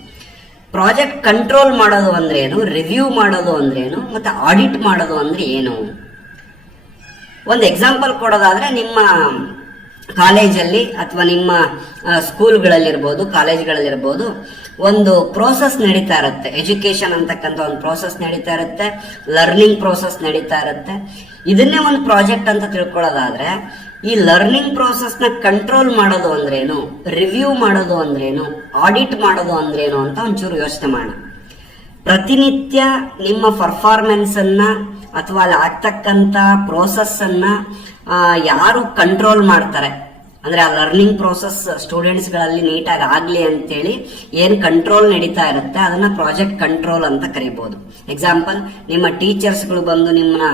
ಪ್ರಾಜೆಕ್ಟ್ ಕಂಟ್ರೋಲ್ ಮಾಡೋದು ಅಂದ್ರೆ ಏನು, ರಿವ್ಯೂ ಮಾಡೋದು ಅಂದ್ರೆ ಏನು, ಮತ್ತೆ ಆಡಿಟ್ ಮಾಡೋದು ಅಂದ್ರೆ ಏನು? ಒಂದು ಎಕ್ಸಾಂಪಲ್ ಕೊಡೋದಾದ್ರೆ, ನಿಮ್ಮ ಕಾಲೇಜಲ್ಲಿ ಅಥವಾ ನಿಮ್ಮ ಸ್ಕೂಲ್ಗಳಲ್ಲಿರ್ಬೋದು, ಕಾಲೇಜ್ಗಳಲ್ಲಿರ್ಬೋದು, ಒಂದು ಪ್ರೋಸೆಸ್ ನಡೀತಾ ಇರುತ್ತೆ. ಎಜುಕೇಶನ್ ಅಂತಕ್ಕಂಥ ಒಂದು ಪ್ರೋಸೆಸ್ ನಡೀತಾ ಇರುತ್ತೆ, ಲರ್ನಿಂಗ್ ಪ್ರೋಸೆಸ್ ನಡೀತಾ ಇರುತ್ತೆ. ಇದನ್ನೇ ಒಂದು ಪ್ರಾಜೆಕ್ಟ್ ಅಂತ ತಿಳ್ಕೊಳ್ಳೋದಾದ್ರೆ, ಈ ಲರ್ನಿಂಗ್ ಪ್ರೋಸೆಸ್ ನ ಕಂಟ್ರೋಲ್ ಮಾಡೋದು ಅಂದ್ರೇನು, ರಿವ್ಯೂ ಮಾಡೋದು ಅಂದ್ರೇನು, ಆಡಿಟ್ ಮಾಡೋದು ಅಂದ್ರೇನು ಅಂತ ಒಂಚೂರು ಯೋಚನೆ ಮಾಡೋಣ. ಪ್ರತಿನಿತ್ಯ ನಿಮ್ಮ ಪರ್ಫಾರ್ಮೆನ್ಸ್ ಅನ್ನ ಅಥವಾ ಅಲ್ಲಿ ಆಗ್ತಕ್ಕಂಥ ಪ್ರೋಸೆಸ್ ಅನ್ನ ಯಾರು ಕಂಟ್ರೋಲ್ ಮಾಡ್ತಾರೆ, ಅಂದ್ರೆ ಆ ಲರ್ನಿಂಗ್ ಪ್ರೋಸೆಸ್ ಸ್ಟೂಡೆಂಟ್ಸ್ ಗಳಲ್ಲಿ ನೀಟಾಗಿ ಆಗ್ಲಿ ಅಂತೇಳಿ ಏನ್ ಕಂಟ್ರೋಲ್ ನಡೀತಾ ಇರುತ್ತೆ ಅದನ್ನ ಪ್ರಾಜೆಕ್ಟ್ ಕಂಟ್ರೋಲ್ ಅಂತ ಕರಿಬಹುದು. ಎಕ್ಸಾಂಪಲ್, ನಿಮ್ಮ ಟೀಚರ್ಸ್ಗಳು ಬಂದು ನಿಮ್ಮನ್ನ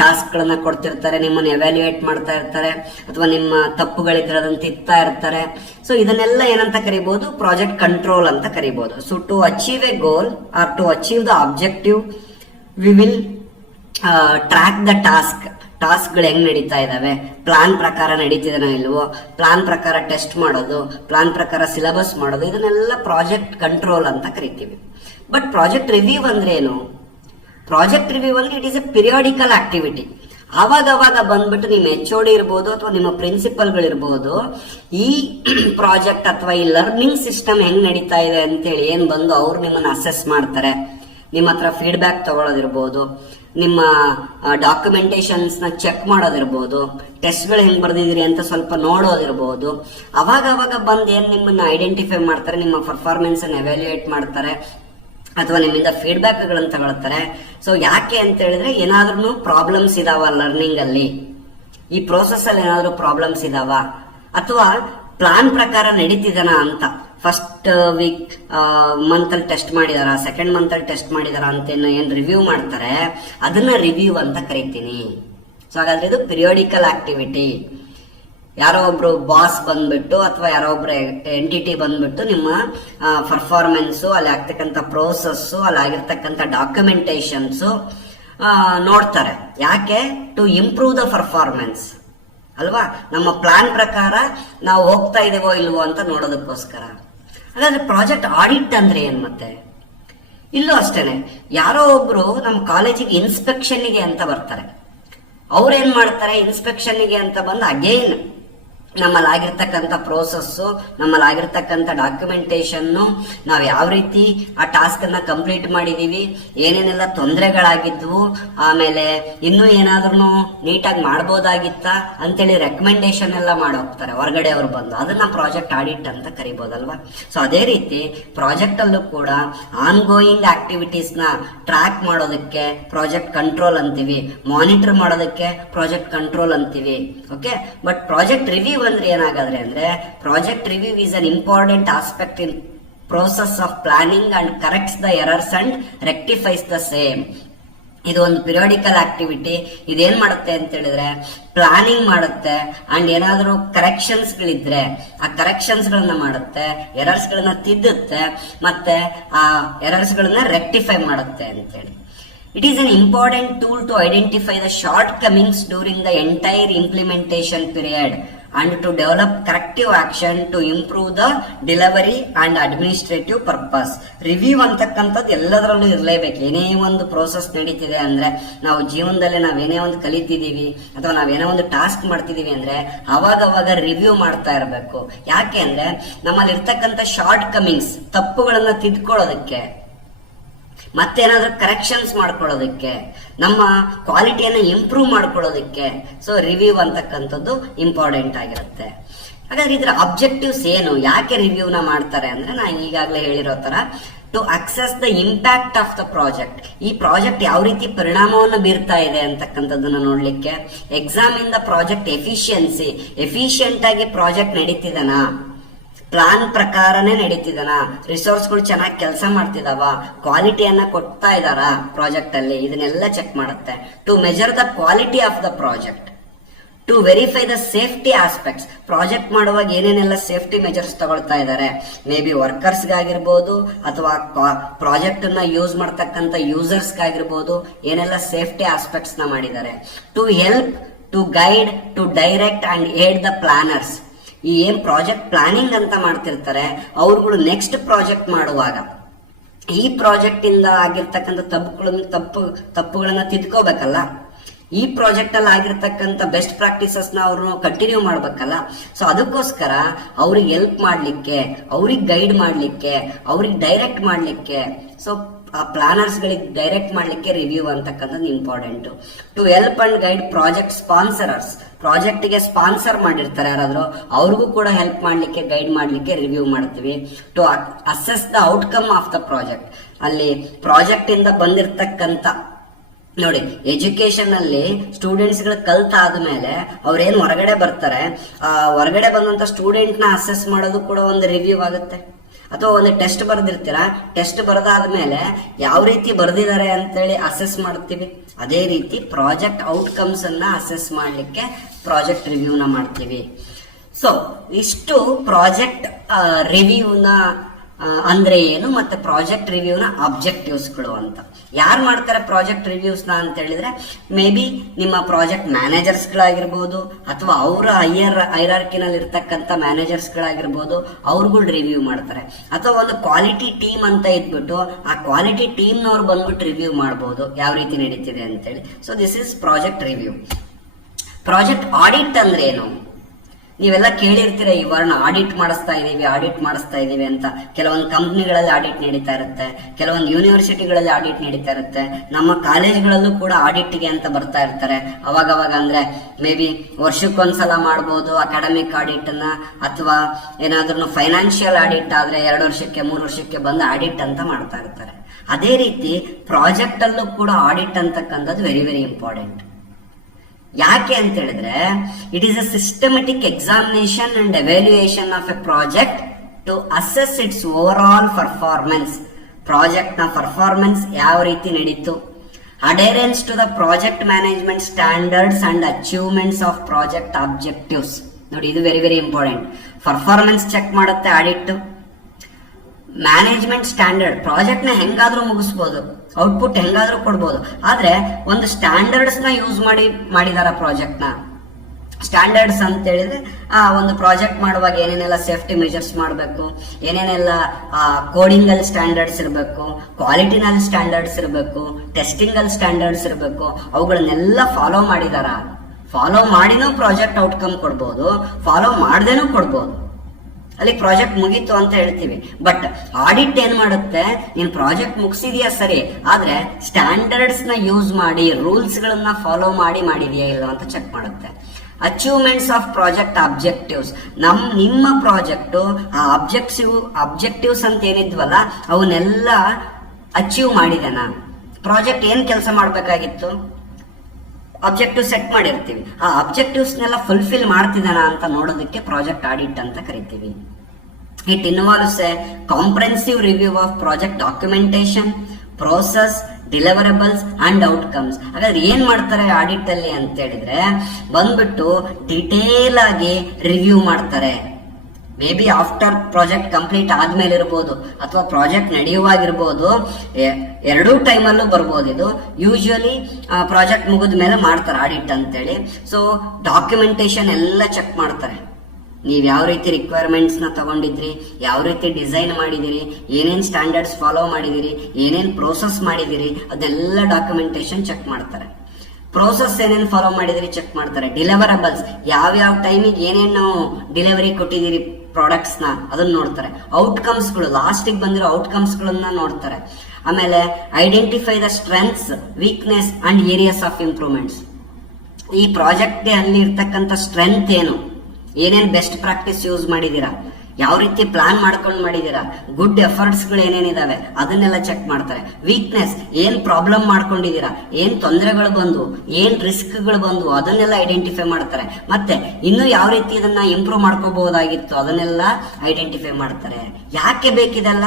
ಟಾಸ್ಕ್ ಗಳನ್ನ ಕೊಡ್ತಿರ್ತಾರೆ, ನಿಮ್ಮನ್ನ ಎವ್ಯಾಲ್ಯೂಯೇಟ್ ಮಾಡ್ತಾ ಇರ್ತಾರೆ, ಅಥವಾ ನಿಮ್ಮ ತಪ್ಪುಗಳಿದ್ರೆ ಅದನ್ನ ತಿತ್ತಾ ಇರ್ತಾರೆ. ಸೊ ಇದನ್ನೆಲ್ಲ ಏನಂತ ಕರಿಬಹುದು? ಪ್ರಾಜೆಕ್ಟ್ ಕಂಟ್ರೋಲ್ ಅಂತ ಕರಿಬಹುದು. So to achieve a goal or to achieve the objective, we will track the task ಟಾಸ್ಕ್ಗಳು ಹೆಂಗ್ ನಡೀತಾ ಇದಾವೆ, ಪ್ಲಾನ್ ಪ್ರಕಾರ ನಡೀತಿದನೋ ಇಲ್ವೋ, ಪ್ಲಾನ್ ಪ್ರಕಾರ ಟೆಸ್ಟ್ ಮಾಡೋದು, ಪ್ಲಾನ್ ಪ್ರಕಾರ ಸಿಲೆಬಸ್ ಮಾಡೋದು, ಇದನ್ನೆಲ್ಲ ಪ್ರಾಜೆಕ್ಟ್ ಕಂಟ್ರೋಲ್ ಅಂತ ಕರಿತೀವಿ. ಬಟ್ ಪ್ರಾಜೆಕ್ಟ್ ರಿವ್ಯೂ ಅಂದ್ರೆ ಏನು? ಪ್ರಾಜೆಕ್ಟ್ ರಿವ್ಯೂ ಅಂದ್ರೆ it is A periodical activity. ಅವಾಗ ಬಂದ್ಬಿಟ್ಟು ನಿಮ್ಮ HOD ಇರ್ಬೋದು ಅಥವಾ ನಿಮ್ಮ ಪ್ರಿನ್ಸಿಪಲ್ಗಳಿರ್ಬೋದು, ಈ ಪ್ರಾಜೆಕ್ಟ್ ಅಥವಾ ಈ ಲರ್ನಿಂಗ್ ಸಿಸ್ಟಮ್ ಹೆಂಗ್ ನಡೀತಾ ಇದೆ ಅಂತೇಳಿ ಏನ್ ಬಂದು ಅವ್ರು ನಿಮ್ಮನ್ನ ಅಸೆಸ್ ಮಾಡ್ತಾರೆ. ನಿಮ್ಮ ಹತ್ರ ಫೀಡ್ಬ್ಯಾಕ್ ತಗೊಳ್ಳೋದಿರ್ಬೋದು, ನಿಮ್ಮ ಡಾಕ್ಯುಮೆಂಟೇಶನ್ಸ್ ನ ಚೆಕ್ ಮಾಡೋದಿರ್ಬೋದು, ಟೆಸ್ಟ್ಗಳು ಹೆಂಗ್ ಬರ್ದಿದ್ದೀರಿ ಅಂತ ಸ್ವಲ್ಪ ನೋಡೋದಿರ್ಬೋದು. ಅವಾಗ ಬಂದು ಏನ್ ನಿಮ್ಮನ್ನ ಐಡೆಂಟಿಫೈ ಮಾಡ್ತಾರೆ, ನಿಮ್ಮ ಪರ್ಫಾರ್ಮೆನ್ಸ್ ಅನ್ನು ಎವ್ಯಾಲ್ಯೂಯೇಟ್ ಮಾಡ್ತಾರೆ ಅಥವಾ ನಿಮ್ಮಿಂದ ಫೀಡ್ಬ್ಯಾಕ್ ಗಳನ್ನ ತಗೊಳ್ತಾರೆ. ಸೊ ಯಾಕೆ ಅಂತ ಹೇಳಿದ್ರೆ ಏನಾದ್ರೂ ಪ್ರಾಬ್ಲಮ್ಸ್ ಇದಾವ ಲರ್ನಿಂಗ್ ಅಲ್ಲಿ, ಈ ಪ್ರೋಸೆಸ್ ಅಲ್ಲಿ ಏನಾದ್ರೂ ಪ್ರಾಬ್ಲಮ್ಸ್ ಇದಾವ, ಅಥವಾ ಪ್ಲಾನ್ ಪ್ರಕಾರ ನಡೀತಿದನ ಅಂತ. ಫಸ್ಟ್ ವೀಕ್ ಮಂತ್ ಅಲ್ಲಿ ಟೆಸ್ಟ್ ಮಾಡಿದಾರ, ಸೆಕೆಂಡ್ ಮಂತ್ ಅಲ್ಲಿ ಟೆಸ್ಟ್ ಮಾಡಿದಾರ ಅಂತ ಏನ್ ರಿವ್ಯೂ ಮಾಡ್ತಾರೆ, ಅದನ್ನ ರಿವ್ಯೂ ಅಂತ ಕರಿತೀನಿ. ಸೊ ಹಾಗಾದ್ರೆ ಇದು ಪಿರಿಯಾಡಿಕಲ್ ಆಕ್ಟಿವಿಟಿ. ಯಾರೋ ಒಬ್ರು ಬಾಸ್ ಬಂದ್ಬಿಟ್ಟು ಅಥವಾ ಯಾರೋ ಒಬ್ರು ಎಂಟಿಟಿ ಬಂದ್ಬಿಟ್ಟು ನಿಮ್ಮ ಪರ್ಫಾರ್ಮೆನ್ಸ್, ಅಲ್ಲಿ ಆಗ್ತಕ್ಕಂಥ ಪ್ರೋಸೆಸ್, ಅಲ್ಲಿ ಆಗಿರ್ತಕ್ಕಂಥ ಡಾಕ್ಯುಮೆಂಟೇಶನ್ಸ್ ನೋಡ್ತಾರೆ. ಯಾಕೆ? ಟು ಇಂಪ್ರೂವ್ ದ ಪರ್ಫಾರ್ಮೆನ್ಸ್ ಅಲ್ವಾ, ನಮ್ಮ ಪ್ಲಾನ್ ಪ್ರಕಾರ ನಾವು ಹೋಗ್ತಾ ಇದೀವೋ ಇಲ್ವೋ ಅಂತ ನೋಡೋದಕ್ಕೋಸ್ಕರ. ಹಾಗಾದ್ರೆ ಪ್ರಾಜೆಕ್ಟ್ ಆಡಿಟ್ ಅಂದ್ರೆ ಏನ್? ಮತ್ತೆ ಇಲ್ಲೂ ಅಷ್ಟೇನೆ, ಯಾರೋ ಒಬ್ರು ನಮ್ಮ ಕಾಲೇಜಿಗೆ ಇನ್ಸ್ಪೆಕ್ಷನ್ಗೆ ಅಂತ ಬರ್ತಾರೆ. ಅವ್ರೇನ್ ಮಾಡ್ತಾರೆ, ಇನ್ಸ್ಪೆಕ್ಷನ್ಗೆ ಅಂತ ಬಂದು ಅಗೇನ್ ನಮ್ಮಲ್ಲಿ ಆಗಿರ್ತಕ್ಕಂಥ ಪ್ರೋಸೆಸ್ಸು, ನಮ್ಮಲ್ಲಿ ಆಗಿರ್ತಕ್ಕಂಥ ಡಾಕ್ಯುಮೆಂಟೇಶನ್ನು, ನಾವು ಯಾವ ರೀತಿ ಆ ಟಾಸ್ಕ್ ಅನ್ನ ಕಂಪ್ಲೀಟ್ ಮಾಡಿದೀವಿ, ಏನೇನೆಲ್ಲ ತೊಂದರೆಗಳಾಗಿದ್ವು, ಆಮೇಲೆ ಇನ್ನೂ ಏನಾದ್ರೂ ನೀಟಾಗಿ ಮಾಡ್ಬೋದಾಗಿತ್ತ ಅಂತೇಳಿ ರೆಕಮೆಂಡೇಶನ್ ಎಲ್ಲ ಮಾಡಿ ಹೋಗ್ತಾರೆ ಹೊರಗಡೆ ಅವ್ರು ಬಂದು. ಅದನ್ನ ಪ್ರಾಜೆಕ್ಟ್ ಆಡಿಟ್ ಅಂತ ಕರಿಬೋದಲ್ವಾ. ಸೊ ಅದೇ ರೀತಿ ಪ್ರಾಜೆಕ್ಟ್ ಅಲ್ಲೂ ಕೂಡ ಆನ್ ಗೋಯಿಂಗ್ ಆಕ್ಟಿವಿಟೀಸ್ ನ ಟ್ರ್ಯಾಕ್ ಮಾಡೋದಕ್ಕೆ ಪ್ರಾಜೆಕ್ಟ್ ಕಂಟ್ರೋಲ್ ಅಂತೀವಿ, ಮಾನಿಟರ್ ಮಾಡೋದಕ್ಕೆ ಪ್ರಾಜೆಕ್ಟ್ ಕಂಟ್ರೋಲ್ ಅಂತೀವಿ. ಓಕೆ, ಬಟ್ ಪ್ರಾಜೆಕ್ಟ್ ರಿವ್ಯೂ ಅಂದ್ರೆ ಏನಾಗಾದ್ರೆ ಅಂದ್ರೆ project review is an important aspect in process of planning and corrects the errors and rectifies the same. ಇದು ಒಂದು ಪಿರಿಯಾಡಿಕಲ್ ಆಕ್ಟಿವಿಟಿ. ಇದೇನ್ ಮಾಡುತ್ತೆ ಅಂತ ಹೇಳಿದ್ರೆ ಪ್ಲಾನಿಂಗ್ ಮಾಡುತ್ತೆ ಅಂಡ್ ಏನಾದ್ರೂ ಕರೆಕ್ಷನ್ಸ್ ಗಳಿದ್ರೆ ಆ ಕರೆಕ್ಷನ್ಸ್ ಗಳನ್ನ ಮಾಡುತ್ತೆ, ಎರರ್ಸ್ ಗಳನ್ನ ತಿದ್ದುತ್ತೆ, ಮತ್ತೆ ಆ ಎರರ್ಸ್ ಗಳನ್ನ ರೆಕ್ಟಿಫೈ ಮಾಡುತ್ತೆ ಅಂತೇಳಿ. It is an important tool to identify the shortcomings during the entire implementation period and to develop corrective action to improve the delivery and administrative purpose. Review ಅಂತಕ್ಕಂಥದ್ದು ಎಲ್ಲದರಲ್ಲೂ ಇರಲೇಬೇಕು. ಏನೇ ಒಂದು ಪ್ರೋಸೆಸ್ ನಡೀತಿದೆ ಅಂದ್ರೆ, ನಾವು ಜೀವನದಲ್ಲಿ ನಾವೇನೇ ಒಂದು ಕಲಿತಿದೀವಿ ಅಥವಾ ನಾವೇನೋ ಒಂದು ಟಾಸ್ಕ್ ಮಾಡ್ತಿದೀವಿ ಅಂದ್ರೆ ಅವಾಗ ರಿವ್ಯೂ ಮಾಡ್ತಾ ಇರಬೇಕು. ಯಾಕೆ ಅಂದ್ರೆ ನಮ್ಮಲ್ಲಿ ಇರ್ತಕ್ಕಂಥ ಶಾರ್ಟ್ ಕಮಿಂಗ್ಸ್, ತಪ್ಪುಗಳನ್ನ ತಿದ್ಕೊಳ್ಳೋದಕ್ಕೆ, ಮತ್ತೇನಾದ್ರೂ ಕರೆಕ್ಷನ್ಸ್ ಮಾಡ್ಕೊಳ್ಳೋದಕ್ಕೆ, ನಮ್ಮ ಕ್ವಾಲಿಟಿಯನ್ನು ಇಂಪ್ರೂವ್ ಮಾಡ್ಕೊಳ್ಳೋದಕ್ಕೆ. ಸೊ ರಿವ್ಯೂ ಅಂತಕ್ಕಂಥದ್ದು ಇಂಪಾರ್ಟೆಂಟ್ ಆಗಿರುತ್ತೆ. ಹಾಗಾದ್ರೆ ಇದರ ಅಬ್ಜೆಕ್ಟಿವ್ಸ್ ಏನು, ಯಾಕೆ ರಿವ್ಯೂನ ಮಾಡ್ತಾರೆ ಅಂದ್ರೆ, ನಾನು ಈಗಾಗಲೇ ಹೇಳಿರೋ ತರ to access the impact of the project. ಈ ಪ್ರಾಜೆಕ್ಟ್ ಯಾವ ರೀತಿ ಪರಿಣಾಮವನ್ನು ಬೀರ್ತಾ ಇದೆ ಅಂತಕ್ಕಂಥದ್ದನ್ನ ನೋಡ್ಲಿಕ್ಕೆ. Examine the project efficiency, efficient ಆಗಿ ಪ್ರಾಜೆಕ್ಟ್ ನಡೀತಿದನಾ, ಪ್ಲಾನ್ ಪ್ರಕಾರನೇ ನಡೀತಿದನ, ರಿಸೋರ್ಸ್ಗಳು ಚೆನ್ನಾಗಿ ಕೆಲಸ ಮಾಡ್ತಿದಾವ, ಕ್ವಾಲಿಟಿಯನ್ನ ಕೊಡ್ತಾ ಇದಾರ ಪ್ರಾಜೆಕ್ಟ್ ಅಲ್ಲಿ, ಇದನ್ನೆಲ್ಲ ಚೆಕ್ ಮಾಡುತ್ತೆ. To measure the quality of the project, to verify the safety aspects. Project ಮಾಡುವಾಗ ಏನೇನೆಲ್ಲ ಸೇಫ್ಟಿ ಮೆಜರ್ಸ್ ತಗೊಳ್ತಾ ಇದ್ದಾರೆ, ಮೇ ಬಿ ವರ್ಕರ್ಸ್ಗಾಗಿರ್ಬೋದು ಅಥವಾ ಪ್ರಾಜೆಕ್ಟ್ ಅನ್ನ ಯೂಸ್ ಮಾಡ್ತಕ್ಕಂಥ ಯೂಸರ್ಸ್ಗಾಗಿರ್ಬೋದು, ಏನೆಲ್ಲ ಸೇಫ್ಟಿ ಆಸ್ಪೆಕ್ಟ್ಸ್ ನ ಮಾಡಿದ್ದಾರೆ. To help, to guide, to direct and aid the planners. ಈ ಏನ್ ಪ್ರಾಜೆಕ್ಟ್ ಪ್ಲಾನಿಂಗ್ ಅಂತ ಮಾಡ್ತಿರ್ತಾರೆ ಅವ್ರುಗಳು ನೆಕ್ಸ್ಟ್ ಪ್ರಾಜೆಕ್ಟ್ ಮಾಡುವಾಗ ಈ ಪ್ರಾಜೆಕ್ಟ್ ಇಂದ ಆಗಿರ್ತಕ್ಕಂಥ ತಪ್ಪುಗಳನ್ನ ತಿದ್ಕೋಬೇಕಲ್ಲ, ಈ ಪ್ರಾಜೆಕ್ಟ್ ಅಲ್ಲಿ ಆಗಿರ್ತಕ್ಕಂಥ ಬೆಸ್ಟ್ ಪ್ರಾಕ್ಟೀಸಸ್ ನ ಅವ್ರು ಕಂಟಿನ್ಯೂ ಮಾಡ್ಬೇಕಲ್ಲ. ಸೊ ಅದಕ್ಕೋಸ್ಕರ ಅವ್ರಿಗೆ ಹೆಲ್ಪ್ ಮಾಡ್ಲಿಕ್ಕೆ, ಅವ್ರಿಗೆ ಗೈಡ್ ಮಾಡ್ಲಿಕ್ಕೆ, ಅವ್ರಿಗೆ ಡೈರೆಕ್ಟ್ ಮಾಡ್ಲಿಕ್ಕೆ, ಸೊ ಆ ಪ್ಲಾನರ್ಸ್ ಗಳಿಗೆ ಡೈರೆಕ್ಟ್ ಮಾಡ್ಲಿಕ್ಕೆ ರಿವ್ಯೂ ಅಂತಕ್ಕಂಥದ್ದು important. To help and guide project sponsors, project ಗೆ ಸ್ಪಾನ್ಸರ್ ಮಾಡಿರ್ತಾರೆ ಯಾರಾದ್ರೂ, ಅವ್ರಿಗೂ ಕೂಡ ಹೆಲ್ಪ್ ಮಾಡ್ಲಿಕ್ಕೆ, ಗೈಡ್ ಮಾಡ್ಲಿಕ್ಕೆ ರಿವ್ಯೂ ಮಾಡ್ತೀವಿ. To assess the outcome of the project, ಅಲ್ಲಿ ಪ್ರಾಜೆಕ್ಟ್ ಇಂದ ಬಂದಿರತಕ್ಕಂತ ನೋಡಿ, ಎಜುಕೇಶನ್ ಅಲ್ಲಿ ಸ್ಟೂಡೆಂಟ್ಸ್ ಗಳು ಕಲ್ತಾದ್ಮೇಲೆ ಅವ್ರೇನ್ ಹೊರಗಡೆ ಬರ್ತಾರೆ, ಆ ಹೊರಗಡೆ ಬಂದಂತ ಸ್ಟೂಡೆಂಟ್ ನ ಅಸೆಸ್ ಮಾಡೋದು ಕೂಡ ಒಂದು ರಿವ್ಯೂ ಆಗುತ್ತೆ. ಅಥವಾ ಒಂದು ಟೆಸ್ಟ್ ಬರೆದಿರ್ತೀರಾ, ಟೆಸ್ಟ್ ಬರೆದಾದ್ಮೇಲೆ ಯಾವ ರೀತಿ ಬರೆದಿದ್ದಾರೆ ಅಂತೇಳಿ ಅಸೆಸ್ ಮಾಡ್ತೀವಿ. ಅದೇ ರೀತಿ ಪ್ರಾಜೆಕ್ಟ್ ಔಟ್ಕಮ್ಸ್ ಅನ್ನ ಅಸೆಸ್ ಮಾಡ್ಲಿಕ್ಕೆ ಪ್ರಾಜೆಕ್ಟ್ ರಿವ್ಯೂನ ಮಾಡ್ತೀವಿ. ಸೊ ಇಷ್ಟು ಪ್ರಾಜೆಕ್ಟ್ ರಿವ್ಯೂನ ಅಂದ್ರೆ ಏನು, ಮತ್ತೆ ಪ್ರಾಜೆಕ್ಟ್ ರಿವ್ಯೂನ ಆಬ್ಜೆಕ್ಟಿವ್ಸ್ಗಳು ಅಂತ. ಯಾರು ಮಾಡ್ತಾರೆ ಪ್ರಾಜೆಕ್ಟ್ ರಿವ್ಯೂಸ್ನ ಅಂತ ಹೇಳಿದ್ರೆ, ಮೇ ಬಿ ನಿಮ್ಮ ಪ್ರಾಜೆಕ್ಟ್ ಮ್ಯಾನೇಜರ್ಸ್ಗಳಾಗಿರ್ಬೋದು, ಅಥವಾ ಅವರ ಹೈರಾರ್ಕಿನಲ್ಲಿ ಇರ್ತಕ್ಕಂಥ ಮ್ಯಾನೇಜರ್ಸ್ಗಳಾಗಿರ್ಬೋದು, ಅವ್ರುಗಳು ರಿವ್ಯೂ ಮಾಡ್ತಾರೆ. ಅಥವಾ ಒಂದು ಕ್ವಾಲಿಟಿ ಟೀಮ್ ಅಂತ ಇದ್ಬಿಟ್ಟು ಆ ಕ್ವಾಲಿಟಿ ಟೀಮ್ನವ್ರು ಬಂದ್ಬಿಟ್ಟು ರಿವ್ಯೂ ಮಾಡ್ಬೋದು ಯಾವ ರೀತಿ ನಡೀತಿದೆ ಅಂತೇಳಿ. So this is project review. Project audit ಅಂದ್ರೆ ಏನು? ನೀವೆಲ್ಲ ಕೇಳಿರ್ತೀರ ಈ ವರ್ಣ, ಆಡಿಟ್ ಮಾಡಿಸ್ತಾ ಇದೀವಿ ಅಂತ. ಕೆಲವೊಂದು ಕಂಪ್ನಿಗಳಲ್ಲಿ ಆಡಿಟ್ ನಡೀತಾ ಇರುತ್ತೆ, ಕೆಲವೊಂದು ಯೂನಿವರ್ಸಿಟಿಗಳಲ್ಲಿ ಆಡಿಟ್ ನಡೀತಾ ಇರುತ್ತೆ, ನಮ್ಮ ಕಾಲೇಜ್ಗಳಲ್ಲೂ ಕೂಡ ಆಡಿಟ್ಗೆ ಅಂತ ಬರ್ತಾ ಇರ್ತಾರೆ ಅವಾಗವಾಗ. ಅಂದ್ರೆ ಮೇ ಬಿ ವರ್ಷಕ್ಕೊಂದ್ಸಲ ಮಾಡ್ಬೋದು ಅಕಾಡೆಮಿಕ್ ಆಡಿಟ್ ಅನ್ನ, ಅಥವಾ ಏನಾದ್ರೂ ಫೈನಾನ್ಷಿಯಲ್ ಆಡಿಟ್ ಆದ್ರೆ 2 ವರ್ಷಕ್ಕೆ 3 ವರ್ಷಕ್ಕೆ ಬಂದು ಆಡಿಟ್ ಅಂತ ಮಾಡ್ತಾ ಇರ್ತಾರೆ. ಅದೇ ರೀತಿ ಪ್ರಾಜೆಕ್ಟ್ ಅಲ್ಲೂ ಕೂಡ ಆಡಿಟ್ ಅಂತಕ್ಕಂಥದ್ದು ವೆರಿ ವೆರಿ ಇಂಪಾರ್ಟೆಂಟ್. ಯಾಕೆ ಅಂತ ಹೇಳಿದ್ರೆ, it is a systematic examination and evaluation of a project to assess its overall performance. Project ನ ಪರ್ಫಾರ್ಮೆನ್ಸ್ ಯಾವ ರೀತಿ ನಡೀತು, adherence to the project management standards and achievements of project objectives. ನೋಡಿ, ಇದು very very important. Performance check ಮಾಡುತ್ತೆ ಆಡಿಟ್. ಮ್ಯಾನೇಜ್ಮೆಂಟ್ ಸ್ಟ್ಯಾಂಡರ್ಡ್, ಪ್ರಾಜೆಕ್ಟ್ ನ ಹೆಂಗಾದ್ರೂ ಮುಗಿಸ್ಬೋದು, ಔಟ್ಪುಟ್ ಹೆಂಗಾದ್ರೂ ಕೊಡ್ಬೋದು, ಆದ್ರೆ ಒಂದು ಸ್ಟ್ಯಾಂಡರ್ಡ್ಸ್ ನ ಯೂಸ್ ಮಾಡಿದಾರ ಪ್ರಾಜೆಕ್ಟ್ ನ. ಸ್ಟ್ಯಾಂಡರ್ಡ್ಸ್ ಅಂತ ಹೇಳಿದ್ರೆ ಒಂದು ಪ್ರಾಜೆಕ್ಟ್ ಮಾಡುವಾಗ ಏನೇನೆಲ್ಲ ಸೇಫ್ಟಿ ಮೆಜರ್ಸ್ ಮಾಡಬೇಕು, ಏನೇನೆಲ್ಲ ಕೋಡಿಂಗ್ ಅಲ್ಲಿ ಸ್ಟ್ಯಾಂಡರ್ಡ್ಸ್ ಇರಬೇಕು, ಕ್ವಾಲಿಟಿನಲ್ಲಿ ಸ್ಟ್ಯಾಂಡರ್ಡ್ಸ್ ಇರಬೇಕು, ಟೆಸ್ಟಿಂಗ್ ಅಲ್ಲಿ ಸ್ಟ್ಯಾಂಡರ್ಡ್ಸ್ ಇರಬೇಕು, ಅವುಗಳನ್ನೆಲ್ಲ ಫಾಲೋ ಮಾಡಿದಾರ. ಫಾಲೋ ಮಾಡಿನೂ ಪ್ರಾಜೆಕ್ಟ್ ಔಟ್ಕಮ್ ಕೊಡ್ಬೋದು, ಫಾಲೋ ಮಾಡ್ದೇನೂ ಕೊಡ್ಬೋದು. ಅಲ್ಲಿ ಪ್ರಾಜೆಕ್ಟ್ ಮುಗೀತು ಅಂತ ಹೇಳ್ತೀವಿ. ಬಟ್ ಆಡಿಟ್ ಏನ್ ಮಾಡುತ್ತೆ, ನೀನ್ ಪ್ರಾಜೆಕ್ಟ್ ಮುಗಿಸಿದ್ಯಾ ಸರಿ, ಆದ್ರೆ ಸ್ಟ್ಯಾಂಡರ್ಡ್ಸ್ ನ ಯೂಸ್ ಮಾಡಿ ರೂಲ್ಸ್ ಗಳನ್ನ ಫಾಲೋ ಮಾಡಿದ್ಯಾ ಇಲ್ಲ ಅಂತ ಚೆಕ್ ಮಾಡುತ್ತೆ. ಅಚೀವ್ಮೆಂಟ್ಸ್ ಆಫ್ ಪ್ರಾಜೆಕ್ಟ್ ಆಬ್ಜೆಕ್ಟಿವ್ಸ್, ನಿಮ್ಮ ಪ್ರಾಜೆಕ್ಟ್ ಆ ಅಬ್ಜೆಕ್ಟಿವ್ಸ್ ಅಂತ ಏನಿದ್ವಲ್ಲ ಅವನ್ನೆಲ್ಲ ಅಚೀವ್ ಮಾಡಿದೆನಾ? ಪ್ರಾಜೆಕ್ಟ್ ಏನ್ ಕೆಲಸ ಮಾಡ್ಬೇಕಾಗಿತ್ತು, ಅಬ್ಜೆಕ್ಟಿವ್ ಸೆಟ್ ಮಾಡಿರ್ತೀವಿ, ಆ ಅಬ್ಜೆಕ್ಟಿವ್ಸ್ನೆಲ್ಲ ಫುಲ್ಫಿಲ್ ಮಾಡ್ತಿದ್ದಾನ ಅಂತ ನೋಡೋದಕ್ಕೆ ಪ್ರಾಜೆಕ್ಟ್ ಆಡಿಟ್ ಅಂತ ಕರಿತೀವಿ. It involves a comprehensive review of project documentation, process, deliverables and outcomes. ಹಾಗಾದ್ರೆ ಏನ್ ಮಾಡ್ತಾರೆ ಆಡಿಟ್ ಅಲ್ಲಿ ಅಂತ ಹೇಳಿದ್ರೆ, ಬಂದ್ಬಿಟ್ಟು ಡಿಟೇಲ್ ಆಗಿ ರಿವ್ಯೂ ಮಾಡ್ತಾರೆ. May be after project complete ಆದ್ಮೇಲೆ ಇರ್ಬೋದು, ಅಥವಾ ಪ್ರಾಜೆಕ್ಟ್ ನಡೆಯುವಾಗಿರ್ಬೋದು, ಎರಡೂ ಟೈಮಲ್ಲೂ ಬರ್ಬೋದು. ಇದು ಯೂಶುವಲಿ ಪ್ರಾಜೆಕ್ಟ್ ಮುಗಿದ ಮೇಲೆ ಮಾಡ್ತಾರೆ ಆಡಿಟ್ ಅಂತೇಳಿ. ಸೊ ಡಾಕ್ಯುಮೆಂಟೇಶನ್ ಎಲ್ಲ ಚೆಕ್ ಮಾಡ್ತಾರೆ. ನೀವು ಯಾವ ರೀತಿ ರಿಕ್ವೈರ್ಮೆಂಟ್ಸ್ ನ ತಗೊಂಡಿದ್ರಿ, ಯಾವ ರೀತಿ ಡಿಸೈನ್ ಮಾಡಿದಿರಿ, ಏನೇನ್ ಸ್ಟ್ಯಾಂಡರ್ಡ್ಸ್ ಫಾಲೋ ಮಾಡಿದಿರಿ, ಏನೇನ್ ಪ್ರೋಸೆಸ್ ಮಾಡಿದಿರಿ, ಅದೆಲ್ಲ ಡಾಕ್ಯುಮೆಂಟೇಶನ್ ಚೆಕ್ ಮಾಡ್ತಾರೆ. ಪ್ರೋಸೆಸ್ ಏನೇನು ಫಾಲೋ ಮಾಡಿದಿರಿ ಚೆಕ್ ಮಾಡ್ತಾರೆ. ಡಿಲಿವರಬಲ್ಸ್, ಯಾವ ಟೈಮಿಗೆ ಏನೇನು ಡಿಲಿವರಿ ಕೊಟ್ಟಿದ್ದೀರಿ ಪ್ರಾಡಕ್ಟ್ಸ್ ನ, ಅದನ್ನ ನೋಡ್ತಾರೆ. ಔಟ್ಕಮ್ಸ್ ಗಳು, ಲಾಸ್ಟಿಗೆ ಬಂದಿರೋ ಔಟ್ಕಮ್ಸ್ ಗಳನ್ನ ನೋಡ್ತಾರೆ. ಆಮೇಲೆ identify the strengths, weakness and areas of improvements. ಈ ಪ್ರಾಜೆಕ್ಟ್ ಅಲ್ಲಿ ಇರ್ತಕ್ಕಂಥ ಸ್ಟ್ರೆಂತ್ ಏನು, ಏನೇನ್ ಬೆಸ್ಟ್ ಪ್ರಾಕ್ಟೀಸ್ ಯೂಸ್ ಮಾಡಿದೀರಾ, ಯಾವ ರೀತಿ ಪ್ಲಾನ್ ಮಾಡ್ಕೊಂಡು ಮಾಡಿದೀರಾ, ಗುಡ್ ಎಫರ್ಟ್ಸ್ ಗಳು ಏನೇನಿದಾವೆ ಅದನ್ನೆಲ್ಲ ಚೆಕ್ ಮಾಡ್ತಾರೆ. ವೀಕ್ನೆಸ್, ಏನ್ ಪ್ರಾಬ್ಲಮ್ ಮಾಡ್ಕೊಂಡಿದೀರಾ, ಏನ್ ತೊಂದರೆಗಳು ಬಂದು, ಏನ್ ರಿಸ್ಕ್ ಗಳು ಬಂದು ಅದನ್ನೆಲ್ಲ ಐಡೆಂಟಿಫೈ ಮಾಡ್ತಾರೆ. ಮತ್ತೆ ಇನ್ನು ಯಾವ ರೀತಿ ಇದನ್ನ ಇಂಪ್ರೂವ್ ಮಾಡ್ಕೋಬಹುದಾಗಿತ್ತು ಅದನ್ನೆಲ್ಲ ಐಡೆಂಟಿಫೈ ಮಾಡ್ತಾರೆ. ಯಾಕೆ ಬೇಕಿದೆಲ್ಲ?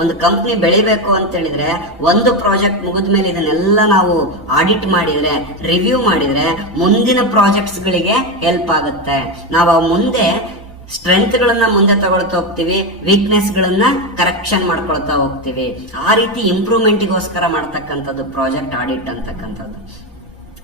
ಒಂದು ಕಂಪ್ನಿ ಬೆಳಿಬೇಕು ಅಂತ ಹೇಳಿದ್ರೆ, ಒಂದು ಪ್ರಾಜೆಕ್ಟ್ ಮುಗಿದ್ಮೇಲೆ ಇದನ್ನೆಲ್ಲ ನಾವು ಆಡಿಟ್ ಮಾಡಿದ್ರೆ, ರಿವ್ಯೂ ಮಾಡಿದ್ರೆ ಮುಂದಿನ ಪ್ರಾಜೆಕ್ಟ್ಸ್ ಗಳಿಗೆ ಹೆಲ್ಪ್ ಆಗುತ್ತೆ. ನಾವು ಮುಂದೆ ಸ್ಟ್ರೆಂತ್ ಗಳನ್ನ ಮುಂದೆ ತಗೊಳ್ತಾ ಹೋಗ್ತೀವಿ, ವೀಕ್ನೆಸ್ ಗಳನ್ನ ಕರೆಕ್ಷನ್ ಮಾಡ್ಕೊಳ್ತಾ ಹೋಗ್ತೀವಿ. ಆ ರೀತಿ ಇಂಪ್ರೂವ್ಮೆಂಟ್ಗೋಸ್ಕರ ಮಾಡ್ತಕ್ಕಂಥದ್ದು ಪ್ರಾಜೆಕ್ಟ್ ಆಡಿಟ್ ಅಂತಕ್ಕಂಥದ್ದು.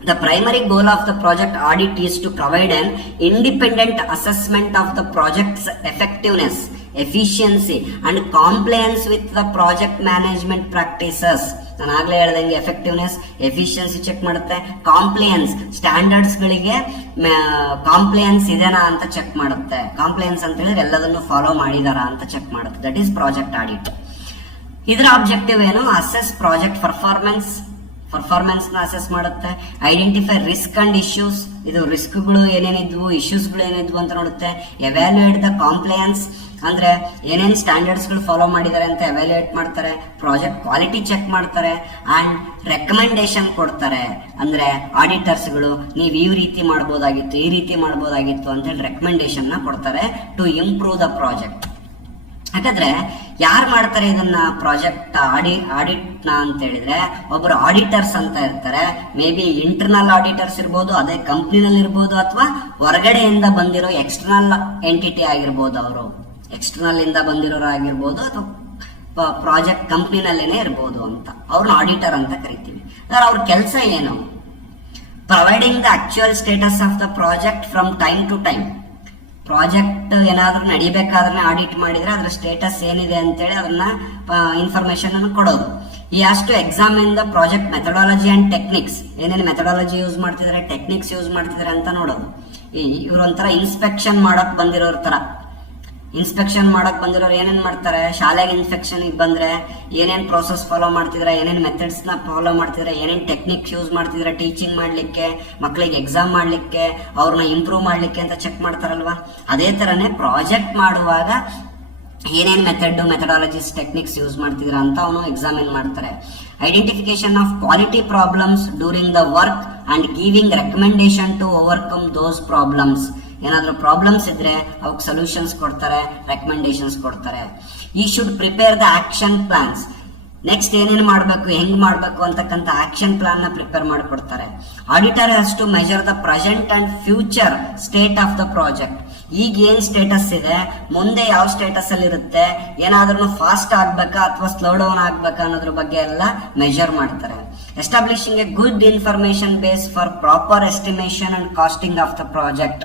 The primary goal of the project audit is to provide an independent assessment of the project's effectiveness, efficiency and compliance with the project management practices. ನಾನು ಆಗ್ಲೇ ಹೇಳ್ದಂಗೆ ಎಫೆಕ್ಟಿವ್ನೆಸ್, ಎಫಿಷಿಯನ್ಸಿ ಚೆಕ್ ಮಾಡುತ್ತೆ. ಕಾಂಪ್ಲಿಯನ್ಸ್, ಸ್ಟ್ಯಾಂಡರ್ಡ್ಸ್ ಗಳಿಗೆ ಕಾಂಪ್ಲಿಯನ್ಸ್ ಇದೆನಾ ಅಂತ ಚೆಕ್ ಮಾಡುತ್ತೆ. ಕಾಂಪ್ಲಿಯನ್ಸ್ ಅಂತ ಹೇಳಿದ್ರೆ ಎಲ್ಲದನ್ನು ಫಾಲೋ ಮಾಡಿದಾರಾ ಅಂತ ಚೆಕ್ ಮಾಡುತ್ತೆ. That is project audit. ಇದರ ಆಬ್ಜೆಕ್ಟಿವ್ ಏನು? ಅಸೆಸ್ ಪ್ರಾಜೆಕ್ಟ್ ಪರ್ಫಾರ್ಮೆನ್ಸ್ ನ ಅಸೆಸ್ ಮಾಡುತ್ತೆ. ಐಡೆಂಟಿಫೈ ರಿಸ್ಕ್ ಅಂಡ್ ಇಶ್ಯೂಸ್, ಇದು ರಿಸ್ಕ್ಗಳು ಏನೇನಿದ್ವು, ಇಶ್ಯೂಸ್ಗಳು ಏನಿದ್ವು ಅಂತ ನೋಡುತ್ತೆ. ಎವ್ಯಾಲ್ಯೂಯೇಟ್ ದ ಕಾಂಪ್ಲಿಯನ್ಸ್, ಅಂದ್ರೆ ಏನೇನ್ ಸ್ಟ್ಯಾಂಡರ್ಡ್ಸ್ ಗಳು ಫಾಲೋ ಮಾಡಿದ್ದಾರೆ ಅಂತ ಎವ್ಯಾಲ್ಯೂಯೇಟ್ ಮಾಡ್ತಾರೆ. ಪ್ರಾಜೆಕ್ಟ್ ಕ್ವಾಲಿಟಿ ಚೆಕ್ ಮಾಡ್ತಾರೆ ಅಂಡ್ ರೆಕಮೆಂಡೇಶನ್ ಕೊಡ್ತಾರೆ. ಅಂದ್ರೆ ಆಡಿಟರ್ಸ್ ಗಳು ನೀವು ಈ ರೀತಿ ಮಾಡಬಹುದಾಗಿತ್ತು, ಈ ರೀತಿ ಮಾಡಬಹುದಾಗಿತ್ತು ಅಂತ ಹೇಳಿ ರೆಕಮೆಂಡೇಶನ್ ನ ಕೊಡ್ತಾರೆ ಟು ಇಂಪ್ರೂವ್ ದ ಪ್ರಾಜೆಕ್ಟ್. ಯಾಕಂದ್ರೆ ಯಾರು ಮಾಡ್ತಾರೆ ಇದನ್ನ ಪ್ರಾಜೆಕ್ಟ್ ಆಡಿಟ್ ನ ಅಂತ ಹೇಳಿದ್ರೆ, ಒಬ್ಬರು ಆಡಿಟರ್ಸ್ ಅಂತ ಇರ್ತಾರೆ. ಮೇ ಬಿ ಇಂಟರ್ನಲ್ ಆಡಿಟರ್ಸ್ ಇರ್ಬೋದು, ಅದೇ ಕಂಪ್ನಿನಲ್ಲಿ ಇರ್ಬೋದು, ಅಥವಾ ಹೊರಗಡೆಯಿಂದ ಬಂದಿರೋ ಎಕ್ಸ್ಟರ್ನಲ್ ಎಂಟಿಟಿ ಆಗಿರ್ಬೋದು ಅವರು. ಎಕ್ಸ್ಟರ್ನಲ್ ಇಂದ ಬಂದಿರೋರು ಆಗಿರ್ಬೋದು ಅಥವಾ ಪ್ರಾಜೆಕ್ಟ್ ಕಂಪ್ನಿನಲ್ಲೇನೆ ಇರ್ಬೋದು ಅಂತ ಅವ್ರನ್ನ ಆಡಿಟರ್ ಅಂತ ಕರಿತೀವಿ. ಅವ್ರ ಕೆಲಸ ಏನು? Providing the actual status of the project from time to time. Project ಏನಾದ್ರೂ ನಡಿಬೇಕಾದ್ರೆ ಆಡಿಟ್ ಮಾಡಿದ್ರೆ ಅದ್ರ ಸ್ಟೇಟಸ್ ಏನಿದೆ ಅಂತೇಳಿ ಅದನ್ನ ಇನ್ಫಾರ್ಮೇಶನ್ ಅನ್ನು ಕೊಡೋದು. ಈ has to examine the project methodology and techniques. ಏನೇನು ಮೆಥಡಾಲಜಿ ಯೂಸ್ ಮಾಡ್ತಿದ್ದಾರೆ, ಟೆಕ್ನಿಕ್ಸ್ ಯೂಸ್ ಮಾಡ್ತಿದ್ದಾರೆ ಅಂತ ನೋಡೋದು. ಇವ್ರೊಂಥರ ಇನ್ಸ್ಪೆಕ್ಷನ್ ಮಾಡಕ್ ಬಂದಿರೋರ್ ತರ. ಇನ್ಸ್ಪೆಕ್ಷನ್ ಮಾಡಕ್ ಬಂದಿರೋರು ಏನೇನ್ ಮಾಡ್ತಾರೆ, ಶಾಲೆಗೆ ಇನ್ಸ್ಪೆಕ್ಷನ್ ಬಂದ್ರೆ ಏನೇನ್ ಪ್ರೋಸೆಸ್ ಫಾಲೋ ಮಾಡ್ತಿದ್ರೆ, ಏನೇನ್ ಮೆಥಡ್ಸ್ ನ ಫಾಲೋ ಮಾಡ್ತಿದ್ರೆ, ಏನೇನ್ ಟೆಕ್ನಿಕ್ ಯೂಸ್ ಮಾಡ್ತಿದ್ರೆ ಟೀಚಿಂಗ್ ಮಾಡ್ಲಿಕ್ಕೆ, ಮಕ್ಕಳಿಗೆ ಎಕ್ಸಾಮ್ ಮಾಡ್ಲಿಕ್ಕೆ, ಅವ್ರನ್ನ ಇಂಪ್ರೂವ್ ಮಾಡ್ಲಿಕ್ಕೆ ಅಂತ ಚೆಕ್ ಮಾಡ್ತಾರಲ್ವಾ. ಅದೇ ತರನೇ ಪ್ರಾಜೆಕ್ಟ್ ಮಾಡುವಾಗ ಏನೇನ್ ಮೆಥಡಾಲಜಿಸ್ ಟೆಕ್ನಿಕ್ಸ್ ಯೂಸ್ ಮಾಡ್ತಿದ್ರ ಅಂತ ಅವನು ಎಕ್ಸಾಮಿನ್ ಮಾಡ್ತಾರೆ. Identification of quality problems during the work and giving recommendation to overcome those problems. ಏನಾದ್ರೂ ಪ್ರಾಬ್ಲಮ್ಸ್ ಇದ್ರೆ ಅವಕ್ಕೆ ಸೊಲ್ಯೂಷನ್ಸ್ ಕೊಡ್ತಾರೆ, ರೆಕಮೆಂಡೇಶನ್ಸ್ ಕೊಡ್ತಾರೆ. ಈ should prepare the action plans. Next ಏನೇನು ಮಾಡಬೇಕು, ಹೆಂಗ್ ಮಾಡಬೇಕು ಅಂತಕ್ಕಂಥ ಆಕ್ಷನ್ ಪ್ಲಾನ್ ನ ಪ್ರಿಪೇರ್ ಮಾಡಿಕೊಡ್ತಾರೆ. Auditor has to measure the present and future state of the project. ಈಗ ಏನ್ ಸ್ಟೇಟಸ್ ಇದೆ, ಮುಂದೆ ಯಾವ ಸ್ಟೇಟಸ್ ಅಲ್ಲಿ ಇರುತ್ತೆ, ಏನಾದ್ರೂ ಫಾಸ್ಟ್ ಆಗ್ಬೇಕಾ ಅಥವಾ ಸ್ಲೋ ಡೌನ್ ಆಗ್ಬೇಕಾ ಅನ್ನೋದ್ರ ಬಗ್ಗೆ ಎಲ್ಲ ಮೆಜರ್ ಮಾಡ್ತಾರೆ. Establishing a good information base for proper estimation and costing of the project.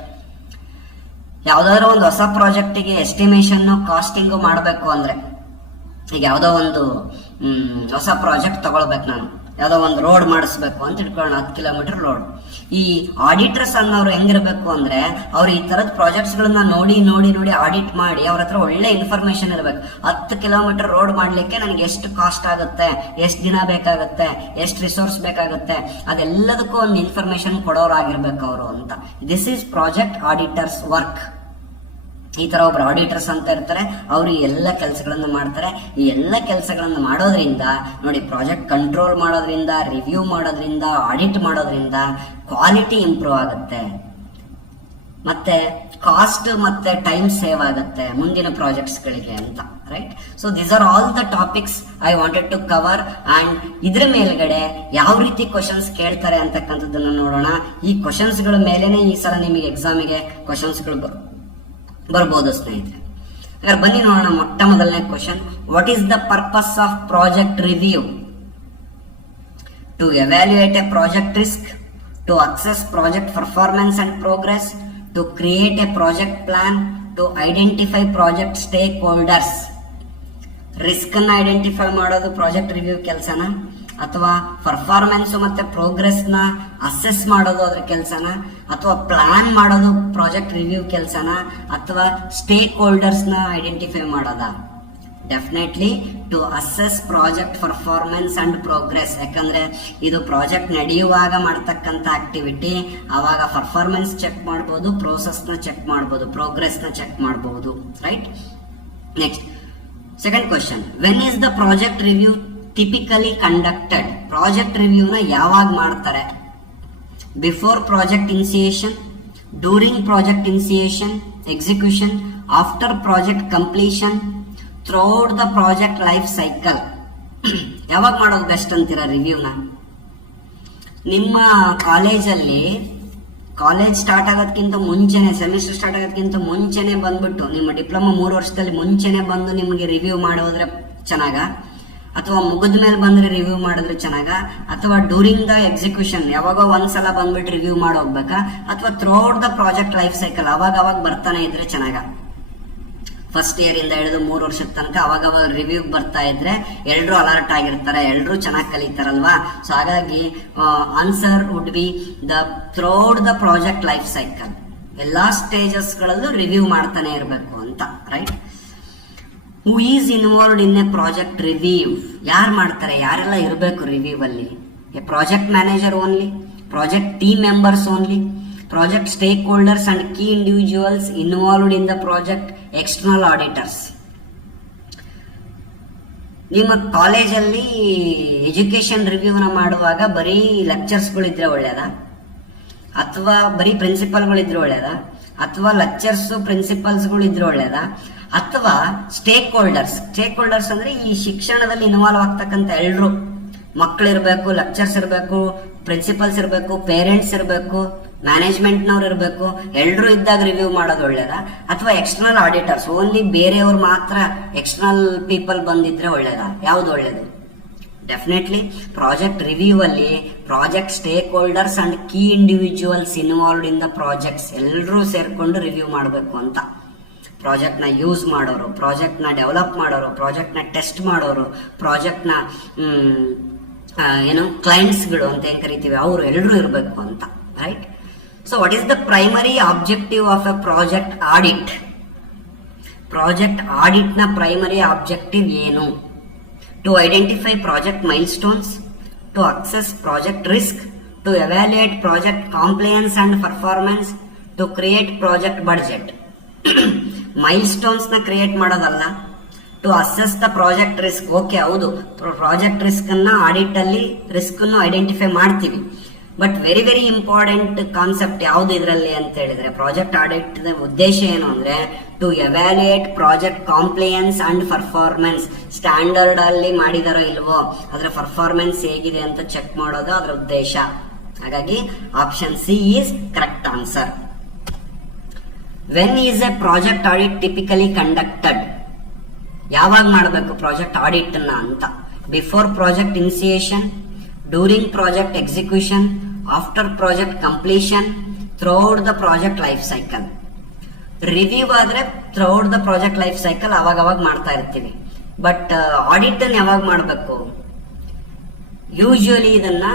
ಯಾವ್ದಾದ್ರು ಒಂದು ಹೊಸ ಪ್ರಾಜೆಕ್ಟಿಗೆ ಎಸ್ಟಿಮೇಶನ್ ಕಾಸ್ಟಿಂಗು ಮಾಡಬೇಕು ಅಂದ್ರೆ, ಈಗ ಯಾವ್ದೋ ಒಂದು ಹೊಸ ಪ್ರಾಜೆಕ್ಟ್ ತಗೊಳ್ಬೇಕು, ನಾನು ಯಾವ್ದೋ ಒಂದು ರೋಡ್ ಮಾಡಿಸ್ಬೇಕು ಅಂತ ಇಟ್ಕೊಳ್ಳೋಣ, 10 ಕಿಲೋಮೀಟರ್ ರೋಡ್. ಈ ಆಡಿಟರ್ಸ್ ಅನ್ನೋರು ಹೆಂಗಿರ್ಬೇಕು ಅಂದ್ರೆ, ಅವ್ರು ಈ ತರದ ಪ್ರಾಜೆಕ್ಟ್ಸ್ ಗಳನ್ನ ನೋಡಿ ನೋಡಿ ನೋಡಿ ಆಡಿಟ್ ಮಾಡಿ ಅವ್ರ ಹತ್ರ ಒಳ್ಳೆ ಇನ್ಫಾರ್ಮೇಶನ್ ಇರ್ಬೇಕು. 10 ಕಿಲೋಮೀಟರ್ ರೋಡ್ ಮಾಡ್ಲಿಕ್ಕೆ ನನಗೆ ಎಷ್ಟು ಕಾಸ್ಟ್ ಆಗುತ್ತೆ, ಎಷ್ಟು ದಿನ ಬೇಕಾಗುತ್ತೆ, ಎಷ್ಟು ರಿಸೋರ್ಸ್ ಬೇಕಾಗುತ್ತೆ, ಅದೆಲ್ಲದಕ್ಕೂ ಒಂದು ಇನ್ಫಾರ್ಮೇಶನ್ ಕೊಡೋರಾಗಿರ್ಬೇಕು ಅವರು ಅಂತ. This is project auditors work. ಈ ತರ ಒಬ್ರು ಆಡಿಟರ್ಸ್ ಅಂತ ಇರ್ತಾರೆ, ಅವರು ಈ ಎಲ್ಲ ಕೆಲಸಗಳನ್ನು ಮಾಡ್ತಾರೆ. ಈ ಎಲ್ಲ ಕೆಲಸಗಳನ್ನು ಮಾಡೋದ್ರಿಂದ ನೋಡಿ, ಪ್ರಾಜೆಕ್ಟ್ ಕಂಟ್ರೋಲ್ ಮಾಡೋದ್ರಿಂದ, ರಿವ್ಯೂ ಮಾಡೋದ್ರಿಂದ, ಆಡಿಟ್ ಮಾಡೋದ್ರಿಂದ ಕ್ವಾಲಿಟಿ ಇಂಪ್ರೂವ್ ಆಗುತ್ತೆ, ಮತ್ತೆ ಕಾಸ್ಟ್ ಮತ್ತೆ ಟೈಮ್ ಸೇವ್ ಆಗುತ್ತೆ ಮುಂದಿನ ಪ್ರಾಜೆಕ್ಟ್ಸ್ ಗಳಿಗೆ ಅಂತ. Right. So these are all the topics I wanted to cover. And ಇದ್ರ ಮೇಲ್ಗಡೆ ಯಾವ ರೀತಿ ಕ್ವಶನ್ಸ್ ಕೇಳ್ತಾರೆ ಅಂತಕ್ಕಂಥದ್ದನ್ನ ನೋಡೋಣ. ಈ ಕ್ವಶನ್ಸ್ ಗಳ ಮೇಲೆನೆ ಈ ಸಲ ನಿಮಗೆ ಎಕ್ಸಾಮಿಗೆ ಕ್ವಶನ್ಸ್ಗಳು ಬರ್ಬೋದು ಸ್ನೇಹಿತರೆ. ಹಾಗಾದ್ರೆ ಬನ್ನಿ ನೋಡೋಣ. ಮೊಟ್ಟ ಮೊದಲನೇ question, what is the purpose of project review? To evaluate a project risk, to assess project performance and progress, to create a project plan, to identify project stakeholders. Risk ಅನ್ನ ಐಡೆಂಟಿಫೈ ಮಾಡೋದು ಪ್ರಾಜೆಕ್ಟ್ ರಿವ್ಯೂ ಕೆಲಸನ, ಅಥವಾ ಪರ್ಫಾರ್ಮೆನ್ಸ್ ಮತ್ತೆ ಪ್ರೋಗ್ರೆಸ್ ನ ಅಸೆಸ್ ಮಾಡೋದು ಅದ್ರ ಕೆಲಸನ, ಅಥವಾ ಪ್ಲಾನ್ ಮಾಡೋದು ಪ್ರಾಜೆಕ್ಟ್ ರಿವ್ಯೂ ಕೆಲಸನ, ಅಥವಾ ಸ್ಟೇಕ್ ಹೋಲ್ಡರ್ಸ್ ನ ಐಡೆಂಟಿಫೈ ಮಾಡೋದ? Definitely to assess project performance and progress. ಯಾಕಂದ್ರೆ ಇದು ಪ್ರಾಜೆಕ್ಟ್ ನಡೆಯುವಾಗ ಮಾಡ್ತಕ್ಕಂಥ ಆಕ್ಟಿವಿಟಿ. ಅವಾಗ ಪರ್ಫಾರ್ಮೆನ್ಸ್ ಚೆಕ್ ಮಾಡಬಹುದು, ಪ್ರೋಸೆಸ್ ನ ಚೆಕ್ ಮಾಡಬಹುದು, ಪ್ರೋಗ್ರೆಸ್ ನ ಚೆಕ್ ಮಾಡಬಹುದು. Right. Next second question, when is the project review typically conducted? Project ರಿವ್ಯೂನ ಯಾವಾಗ ಮಾಡ್ತಾರೆ? Before project initiation, during project initiation execution, after project completion, throughout the project life cycle. ಯಾವಾಗ ಮಾಡೋದು ಬೆಸ್ಟ್ ಅಂತೀರಾ ರಿವ್ಯೂನ? ನಿಮ್ಮ ಕಾಲೇಜಲ್ಲಿ ಕಾಲೇಜ್ ಸ್ಟಾರ್ಟ್ ಆಗೋದಕ್ಕಿಂತ ಮುಂಚೆನೆ, ಸೆಮಿಸ್ಟರ್ ಸ್ಟಾರ್ಟ್ ಆಗೋದಕ್ಕಿಂತ ಮುಂಚೆನೆ ಬಂದ್ಬಿಟ್ಟು, ನಿಮ್ಮ ಡಿಪ್ಲೊಮಾ 3 ವರ್ಷದಲ್ಲಿ ಮುಂಚೆನೆ ಬಂದು ನಿಮಗೆ ರಿವ್ಯೂ ಮಾಡೋದ್ರೆ ಚೆನ್ನಾಗ, ಅಥವಾ ಮುಗಿದ ಮೇಲೆ ಬಂದ್ರೆ ರಿವ್ಯೂ ಮಾಡಿದ್ರೆ ಚೆನ್ನಾಗ, ಅಥವಾ ಡ್ಯೂರಿಂಗ್ ದ ಎಕ್ಸಿಕ್ಯೂಷನ್ ಯಾವಾಗ ಒಂದ್ಸಲ ಬಂದ್ಬಿಟ್ಟು ರಿವ್ಯೂ ಮಾಡಿ ಹೋಗ್ಬೇಕಾ, ಅಥವಾ throughout the project life cycle ಅವಾಗ ಬರ್ತಾನೆ ಇದ್ರೆ ಚೆನ್ನಾಗ? ಫಸ್ಟ್ ಇಯರ್ ಇಂದ ಹಿಡಿದು 3 ವರ್ಷದ ತನಕ ಅವಾಗ ರಿವ್ಯೂ ಬರ್ತಾ ಇದ್ರೆ ಎಲ್ರು ಅಲರ್ಟ್ ಆಗಿರ್ತಾರೆ, ಎಲ್ರು ಚೆನ್ನಾಗಿ ಕಲಿತಾರಲ್ವಾ. ಸೊ ಹಾಗಾಗಿ answer would be the throughout the project life cycle. ಎಲ್ಲಾ ಸ್ಟೇಜಸ್ ಗಳಲ್ಲೂ ರಿವ್ಯೂ ಮಾಡ್ತಾನೆ ಇರಬೇಕು ಅಂತ. Right. Who is involved in a project review? ಯಾರು ಮಾಡ್ತಾರೆ, ಯಾರೆಲ್ಲ ಇರಬೇಕು ರಿವ್ಯೂ ಅಲ್ಲಿ? A project manager only, project team members only, project stake holders and key individuals involved in the project, external auditors. ನಿಮ್ಮ ಕಾಲೇಜಲ್ಲಿ ಎಜುಕೇಶನ್ ರಿವ್ಯೂನ ಮಾಡುವಾಗ ಬರೀ ಲೆಕ್ಚರ್ಸ್ಗಳಿದ್ರೆ ಒಳ್ಳೇದಾ, ಅಥವಾ ಬರೀ ಪ್ರಿನ್ಸಿಪಲ್ಗಳಿದ್ರೆ ಒಳ್ಳೇದಾ, ಅಥವಾ ಲೆಕ್ಚರ್ಸ್ ಪ್ರಿನ್ಸಿಪಲ್ಸ್ಗಳು ಇದ್ರೆ ಒಳ್ಳೇದಾ, ಅಥವಾ ಸ್ಟೇಕ್ ಹೋಲ್ಡರ್ಸ್ ಅಂದ್ರೆ ಈ ಶಿಕ್ಷಣದಲ್ಲಿ ಇನ್ವಾಲ್ವ್ ಆಗ್ತಕ್ಕಂಥ ಎಲ್ರು, ಮಕ್ಕಳಿರ್ಬೇಕು, ಲೆಕ್ಚರ್ಸ್ ಇರಬೇಕು, ಪ್ರಿನ್ಸಿಪಲ್ಸ್ ಇರಬೇಕು, ಪೇರೆಂಟ್ಸ್ ಇರಬೇಕು, ಮ್ಯಾನೇಜ್ಮೆಂಟ್ನವ್ರು ಇರಬೇಕು, ಎಲ್ಲರೂ ಇದ್ದಾಗ ರಿವ್ಯೂ ಮಾಡೋದು ಒಳ್ಳೇದಾ, ಅಥವಾ ಎಕ್ಸ್ಟರ್ನಲ್ ಆಡಿಟರ್ಸ್ ಓನ್ಲಿ ಬೇರೆಯವ್ರು ಮಾತ್ರ ಎಕ್ಸ್ಟರ್ನಲ್ ಪೀಪಲ್ ಬಂದಿದ್ರೆ ಒಳ್ಳೇದಾ, ಯಾವ್ದು ಒಳ್ಳೇದು? ಡೆಫಿನೆಟ್ಲಿ ಪ್ರಾಜೆಕ್ಟ್ ರಿವ್ಯೂ ಅಲ್ಲಿ project stake holders and key individuals involved in the projects ಎಲ್ಲರೂ ಸೇರ್ಕೊಂಡು ರಿವ್ಯೂ ಮಾಡಬೇಕು ಅಂತ. ಪ್ರಾಜೆಕ್ಟ್ ನ ಯೂಸ್ ಮಾಡೋರು, ಪ್ರಾಜೆಕ್ಟ್ ನ ಡೆವಲಪ್ ಮಾಡೋರು, ಪ್ರಾಜೆಕ್ಟ್ ನ ಟೆಸ್ಟ್ ಮಾಡೋರು, ಪ್ರಾಜೆಕ್ಟ್ ನ ಕ್ಲೈಂಟ್ಸ್ಗಳು ಅಂತ ಏನ್ ಕರಿತೀವಿ ಅವರು ಎಲ್ಲರೂ ಇರಬೇಕು ಅಂತ, right? So what is the primary objective of a project audit? Project audit ನ ಪ್ರೈಮರಿ ಆಬ್ಜೆಕ್ಟಿವ್ ಏನು? To identify project milestones, to assess project risk, to evaluate project compliance and performance, to create project budget. Milestones na create ಮಾಡೋದಲ್ಲ, to assess the project risk. Okay, ಹೌದು, ಪ್ರಾಜೆಕ್ಟ್ ರಿಸ್ಕ್ ಅನ್ನ ಆಡಿಟ್ ಅಲ್ಲಿ ರಿಸ್ಕ್ ಅನ್ನು ಐಡೆಂಟಿಫೈ ಮಾಡ್ತೀವಿ. But very very important concept ಯಾವ್ದು ಇದರಲ್ಲಿ ಅಂತ ಹೇಳಿದ್ರೆ, ಪ್ರಾಜೆಕ್ಟ್ ಆಡಿಟ್ ಉದ್ದೇಶ ಏನು ಅಂದ್ರೆ to evaluate project compliance and performance. Standard ಅಲ್ಲಿ ಮಾಡಿದಾರೋ ಇಲ್ವೋ, ಅದರ ಪರ್ಫಾರ್ಮೆನ್ಸ್ ಹೇಗಿದೆ ಅಂತ ಚೆಕ್ ಮಾಡೋದು ಅದರ ಉದ್ದೇಶ. ಹಾಗಾಗಿ option C is correct answer. When is a project audit typically conducted? ಯಾವಾಗ ಮಾಡಬೇಕು ಪ್ರಾಜೆಕ್ಟ್ ಆಡಿಟ್ ಅನ್ನ ಅಂತ? Before project initiation, during project execution, after project completion, throughout the project life cycle. Review ಆದ್ರೆ throughout the project life cycle ಅವಾಗ ಮಾಡ್ತಾ ಇರ್ತೀವಿ. ಬಟ್ ಆಡಿಟ್ ಅನ್ನು ಯಾವಾಗ ಮಾಡಬೇಕು? ಯೂಶುವಲಿ ಇದನ್ನ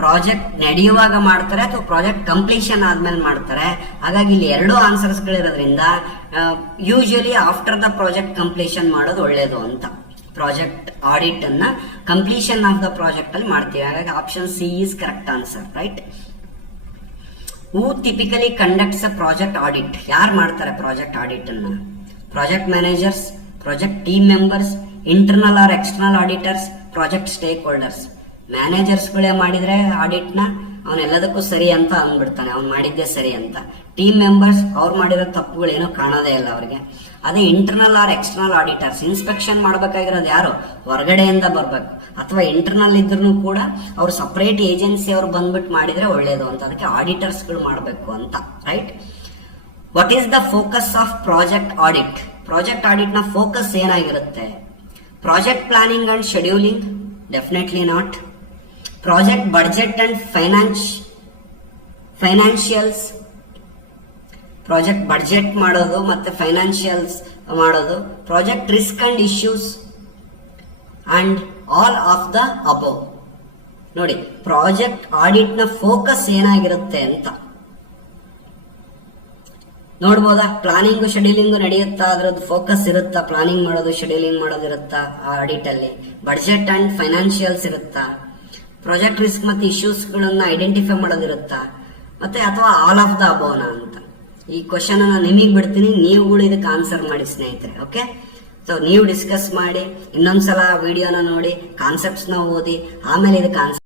ಪ್ರಾಜೆಕ್ಟ್ ನಡೆಯುವಾಗ ಮಾಡ್ತಾರೆ ಅಥವಾ ಪ್ರಾಜೆಕ್ಟ್ ಕಂಪ್ಲೀಷನ್ ಆದ್ಮೇಲೆ ಮಾಡ್ತಾರೆ. ಹಾಗಾಗಿ ಇಲ್ಲಿ ಎರಡು ಆನ್ಸರ್ಸ್ ಗಳಿರೋದ್ರಿಂದ usually after the project completion ಮಾಡೋದು ಒಳ್ಳೇದು ಅಂತ. ಪ್ರಾಜೆಕ್ಟ್ ಆಡಿಟ್ ಅನ್ನ ಕಂಪ್ಲೀಷನ್ ಆಫ್ ದ ಪ್ರಾಜೆಕ್ಟ್ ಅಲ್ಲಿ ಮಾಡ್ತೀವಿ. ಹಾಗಾಗಿ option C is correct answer, right? Who typically conducts a project audit? ಯಾರು ಮಾಡ್ತಾರೆ ಪ್ರಾಜೆಕ್ಟ್ ಆಡಿಟ್ ಅನ್ನ? Project managers, project team members, internal or external auditors, project stakeholders. Managers ಗಳೇ ಮಾಡಿದ್ರೆ ಆಡಿಟ್ ನ ಅವನೆಲ್ಲದಕ್ಕೂ ಸರಿ ಅಂತ ಅಂದ್ಬಿಡ್ತಾನೆ, ಅವ್ನು ಮಾಡಿದ್ದೆ ಸರಿ ಅಂತ. ಟೀಮ್ ಮೆಂಬರ್ಸ್ ಅವ್ರು ಮಾಡಿರೋ ತಪ್ಪುಗಳೇನೋ ಕಾಣೋದೇ ಇಲ್ಲ ಅವ್ರಿಗೆ. ಅದೇ internal or external auditors inspection ಮಾಡ್ಬೇಕಾಗಿರೋದು ಯಾರು? ಹೊರಗಡೆಯಿಂದ ಬರ್ಬೇಕು. ಅಥವಾ ಇಂಟರ್ನಲ್ ಇದ್ರೂ ಕೂಡ ಅವ್ರು ಸಪರೇಟ್ ಏಜೆನ್ಸಿ ಅವ್ರು ಬಂದ್ಬಿಟ್ಟು ಮಾಡಿದ್ರೆ ಒಳ್ಳೇದು ಅಂತ. ಅದಕ್ಕೆ ಆಡಿಟರ್ಸ್ ಗಳು ಮಾಡಬೇಕು ಅಂತ, right? What is the focus of project audit? Project audit ನ ಫೋಕಸ್ ಏನಾಗಿರುತ್ತೆ? Project planning and scheduling? Definitely not. Project budget and financials? Project budget ಮಾಡೋದು ಮತ್ತೆ ಫೈನಾನ್ಷಿಯಲ್ಸ್ ಮಾಡೋದು. Project risk and issues and all of the above. ನೋಡಿ, ಪ್ರಾಜೆಕ್ಟ್ ಆಡಿಟ್ ನ ಫೋಕಸ್ ಏನಾಗಿರುತ್ತೆ ಅಂತ ನೋಡ್ಬೋದಾ? ಪ್ಲಾನಿಂಗ್ ಶೆಡ್ಯೂಲಿಂಗ್ ನಡೆಯುತ್ತಾ? ಅದ್ರದ್ದು ಫೋಕಸ್ ಇರುತ್ತಾ? ಪ್ಲಾನಿಂಗ್ ಮಾಡೋದು ಶೆಡ್ಯೂಲಿಂಗ್ ಮಾಡೋದು ಇರುತ್ತಾ ಆಡಿಟ್ ಅಲ್ಲಿ? ಬಡ್ಜೆಟ್ ಅಂಡ್ ಫೈನಾನ್ಷಿಯಲ್ಸ್ ಇರುತ್ತಾ? ಪ್ರಾಜೆಕ್ಟ್ ರಿಸ್ಕ್ ಮತ್ತೆ ಇಶ್ಯೂಸ್ ಗಳನ್ನ ಐಡೆಂಟಿಫೈ ಮಾಡೋದಿರುತ್ತಾ? ಮತ್ತೆ ಅಥವಾ ಆಲ್ ಆಫ್ ದ ಅಬೋವ್ನ ಅಂತ? ಈ ಕ್ವಶನ್ ಅನ್ನ ನಿಮಗೆ ಬಿಡ್ತೀನಿ, ನೀವುಗಳು ಇದಕ್ಕೆ ಆನ್ಸರ್ ಮಾಡಿ ಸ್ನೇಹಿತರೆ. ಓಕೆ, ಸೊ ನೀವು ಡಿಸ್ಕಸ್ ಮಾಡಿ, ಇನ್ನೊಂದ್ಸಲ ವಿಡಿಯೋನ ನೋಡಿ, ಕಾನ್ಸೆಪ್ಟ್ಸ್ ನ ಓದಿ, ಆಮೇಲೆ ಇದಕ್ಕೆ ಆನ್ಸರ್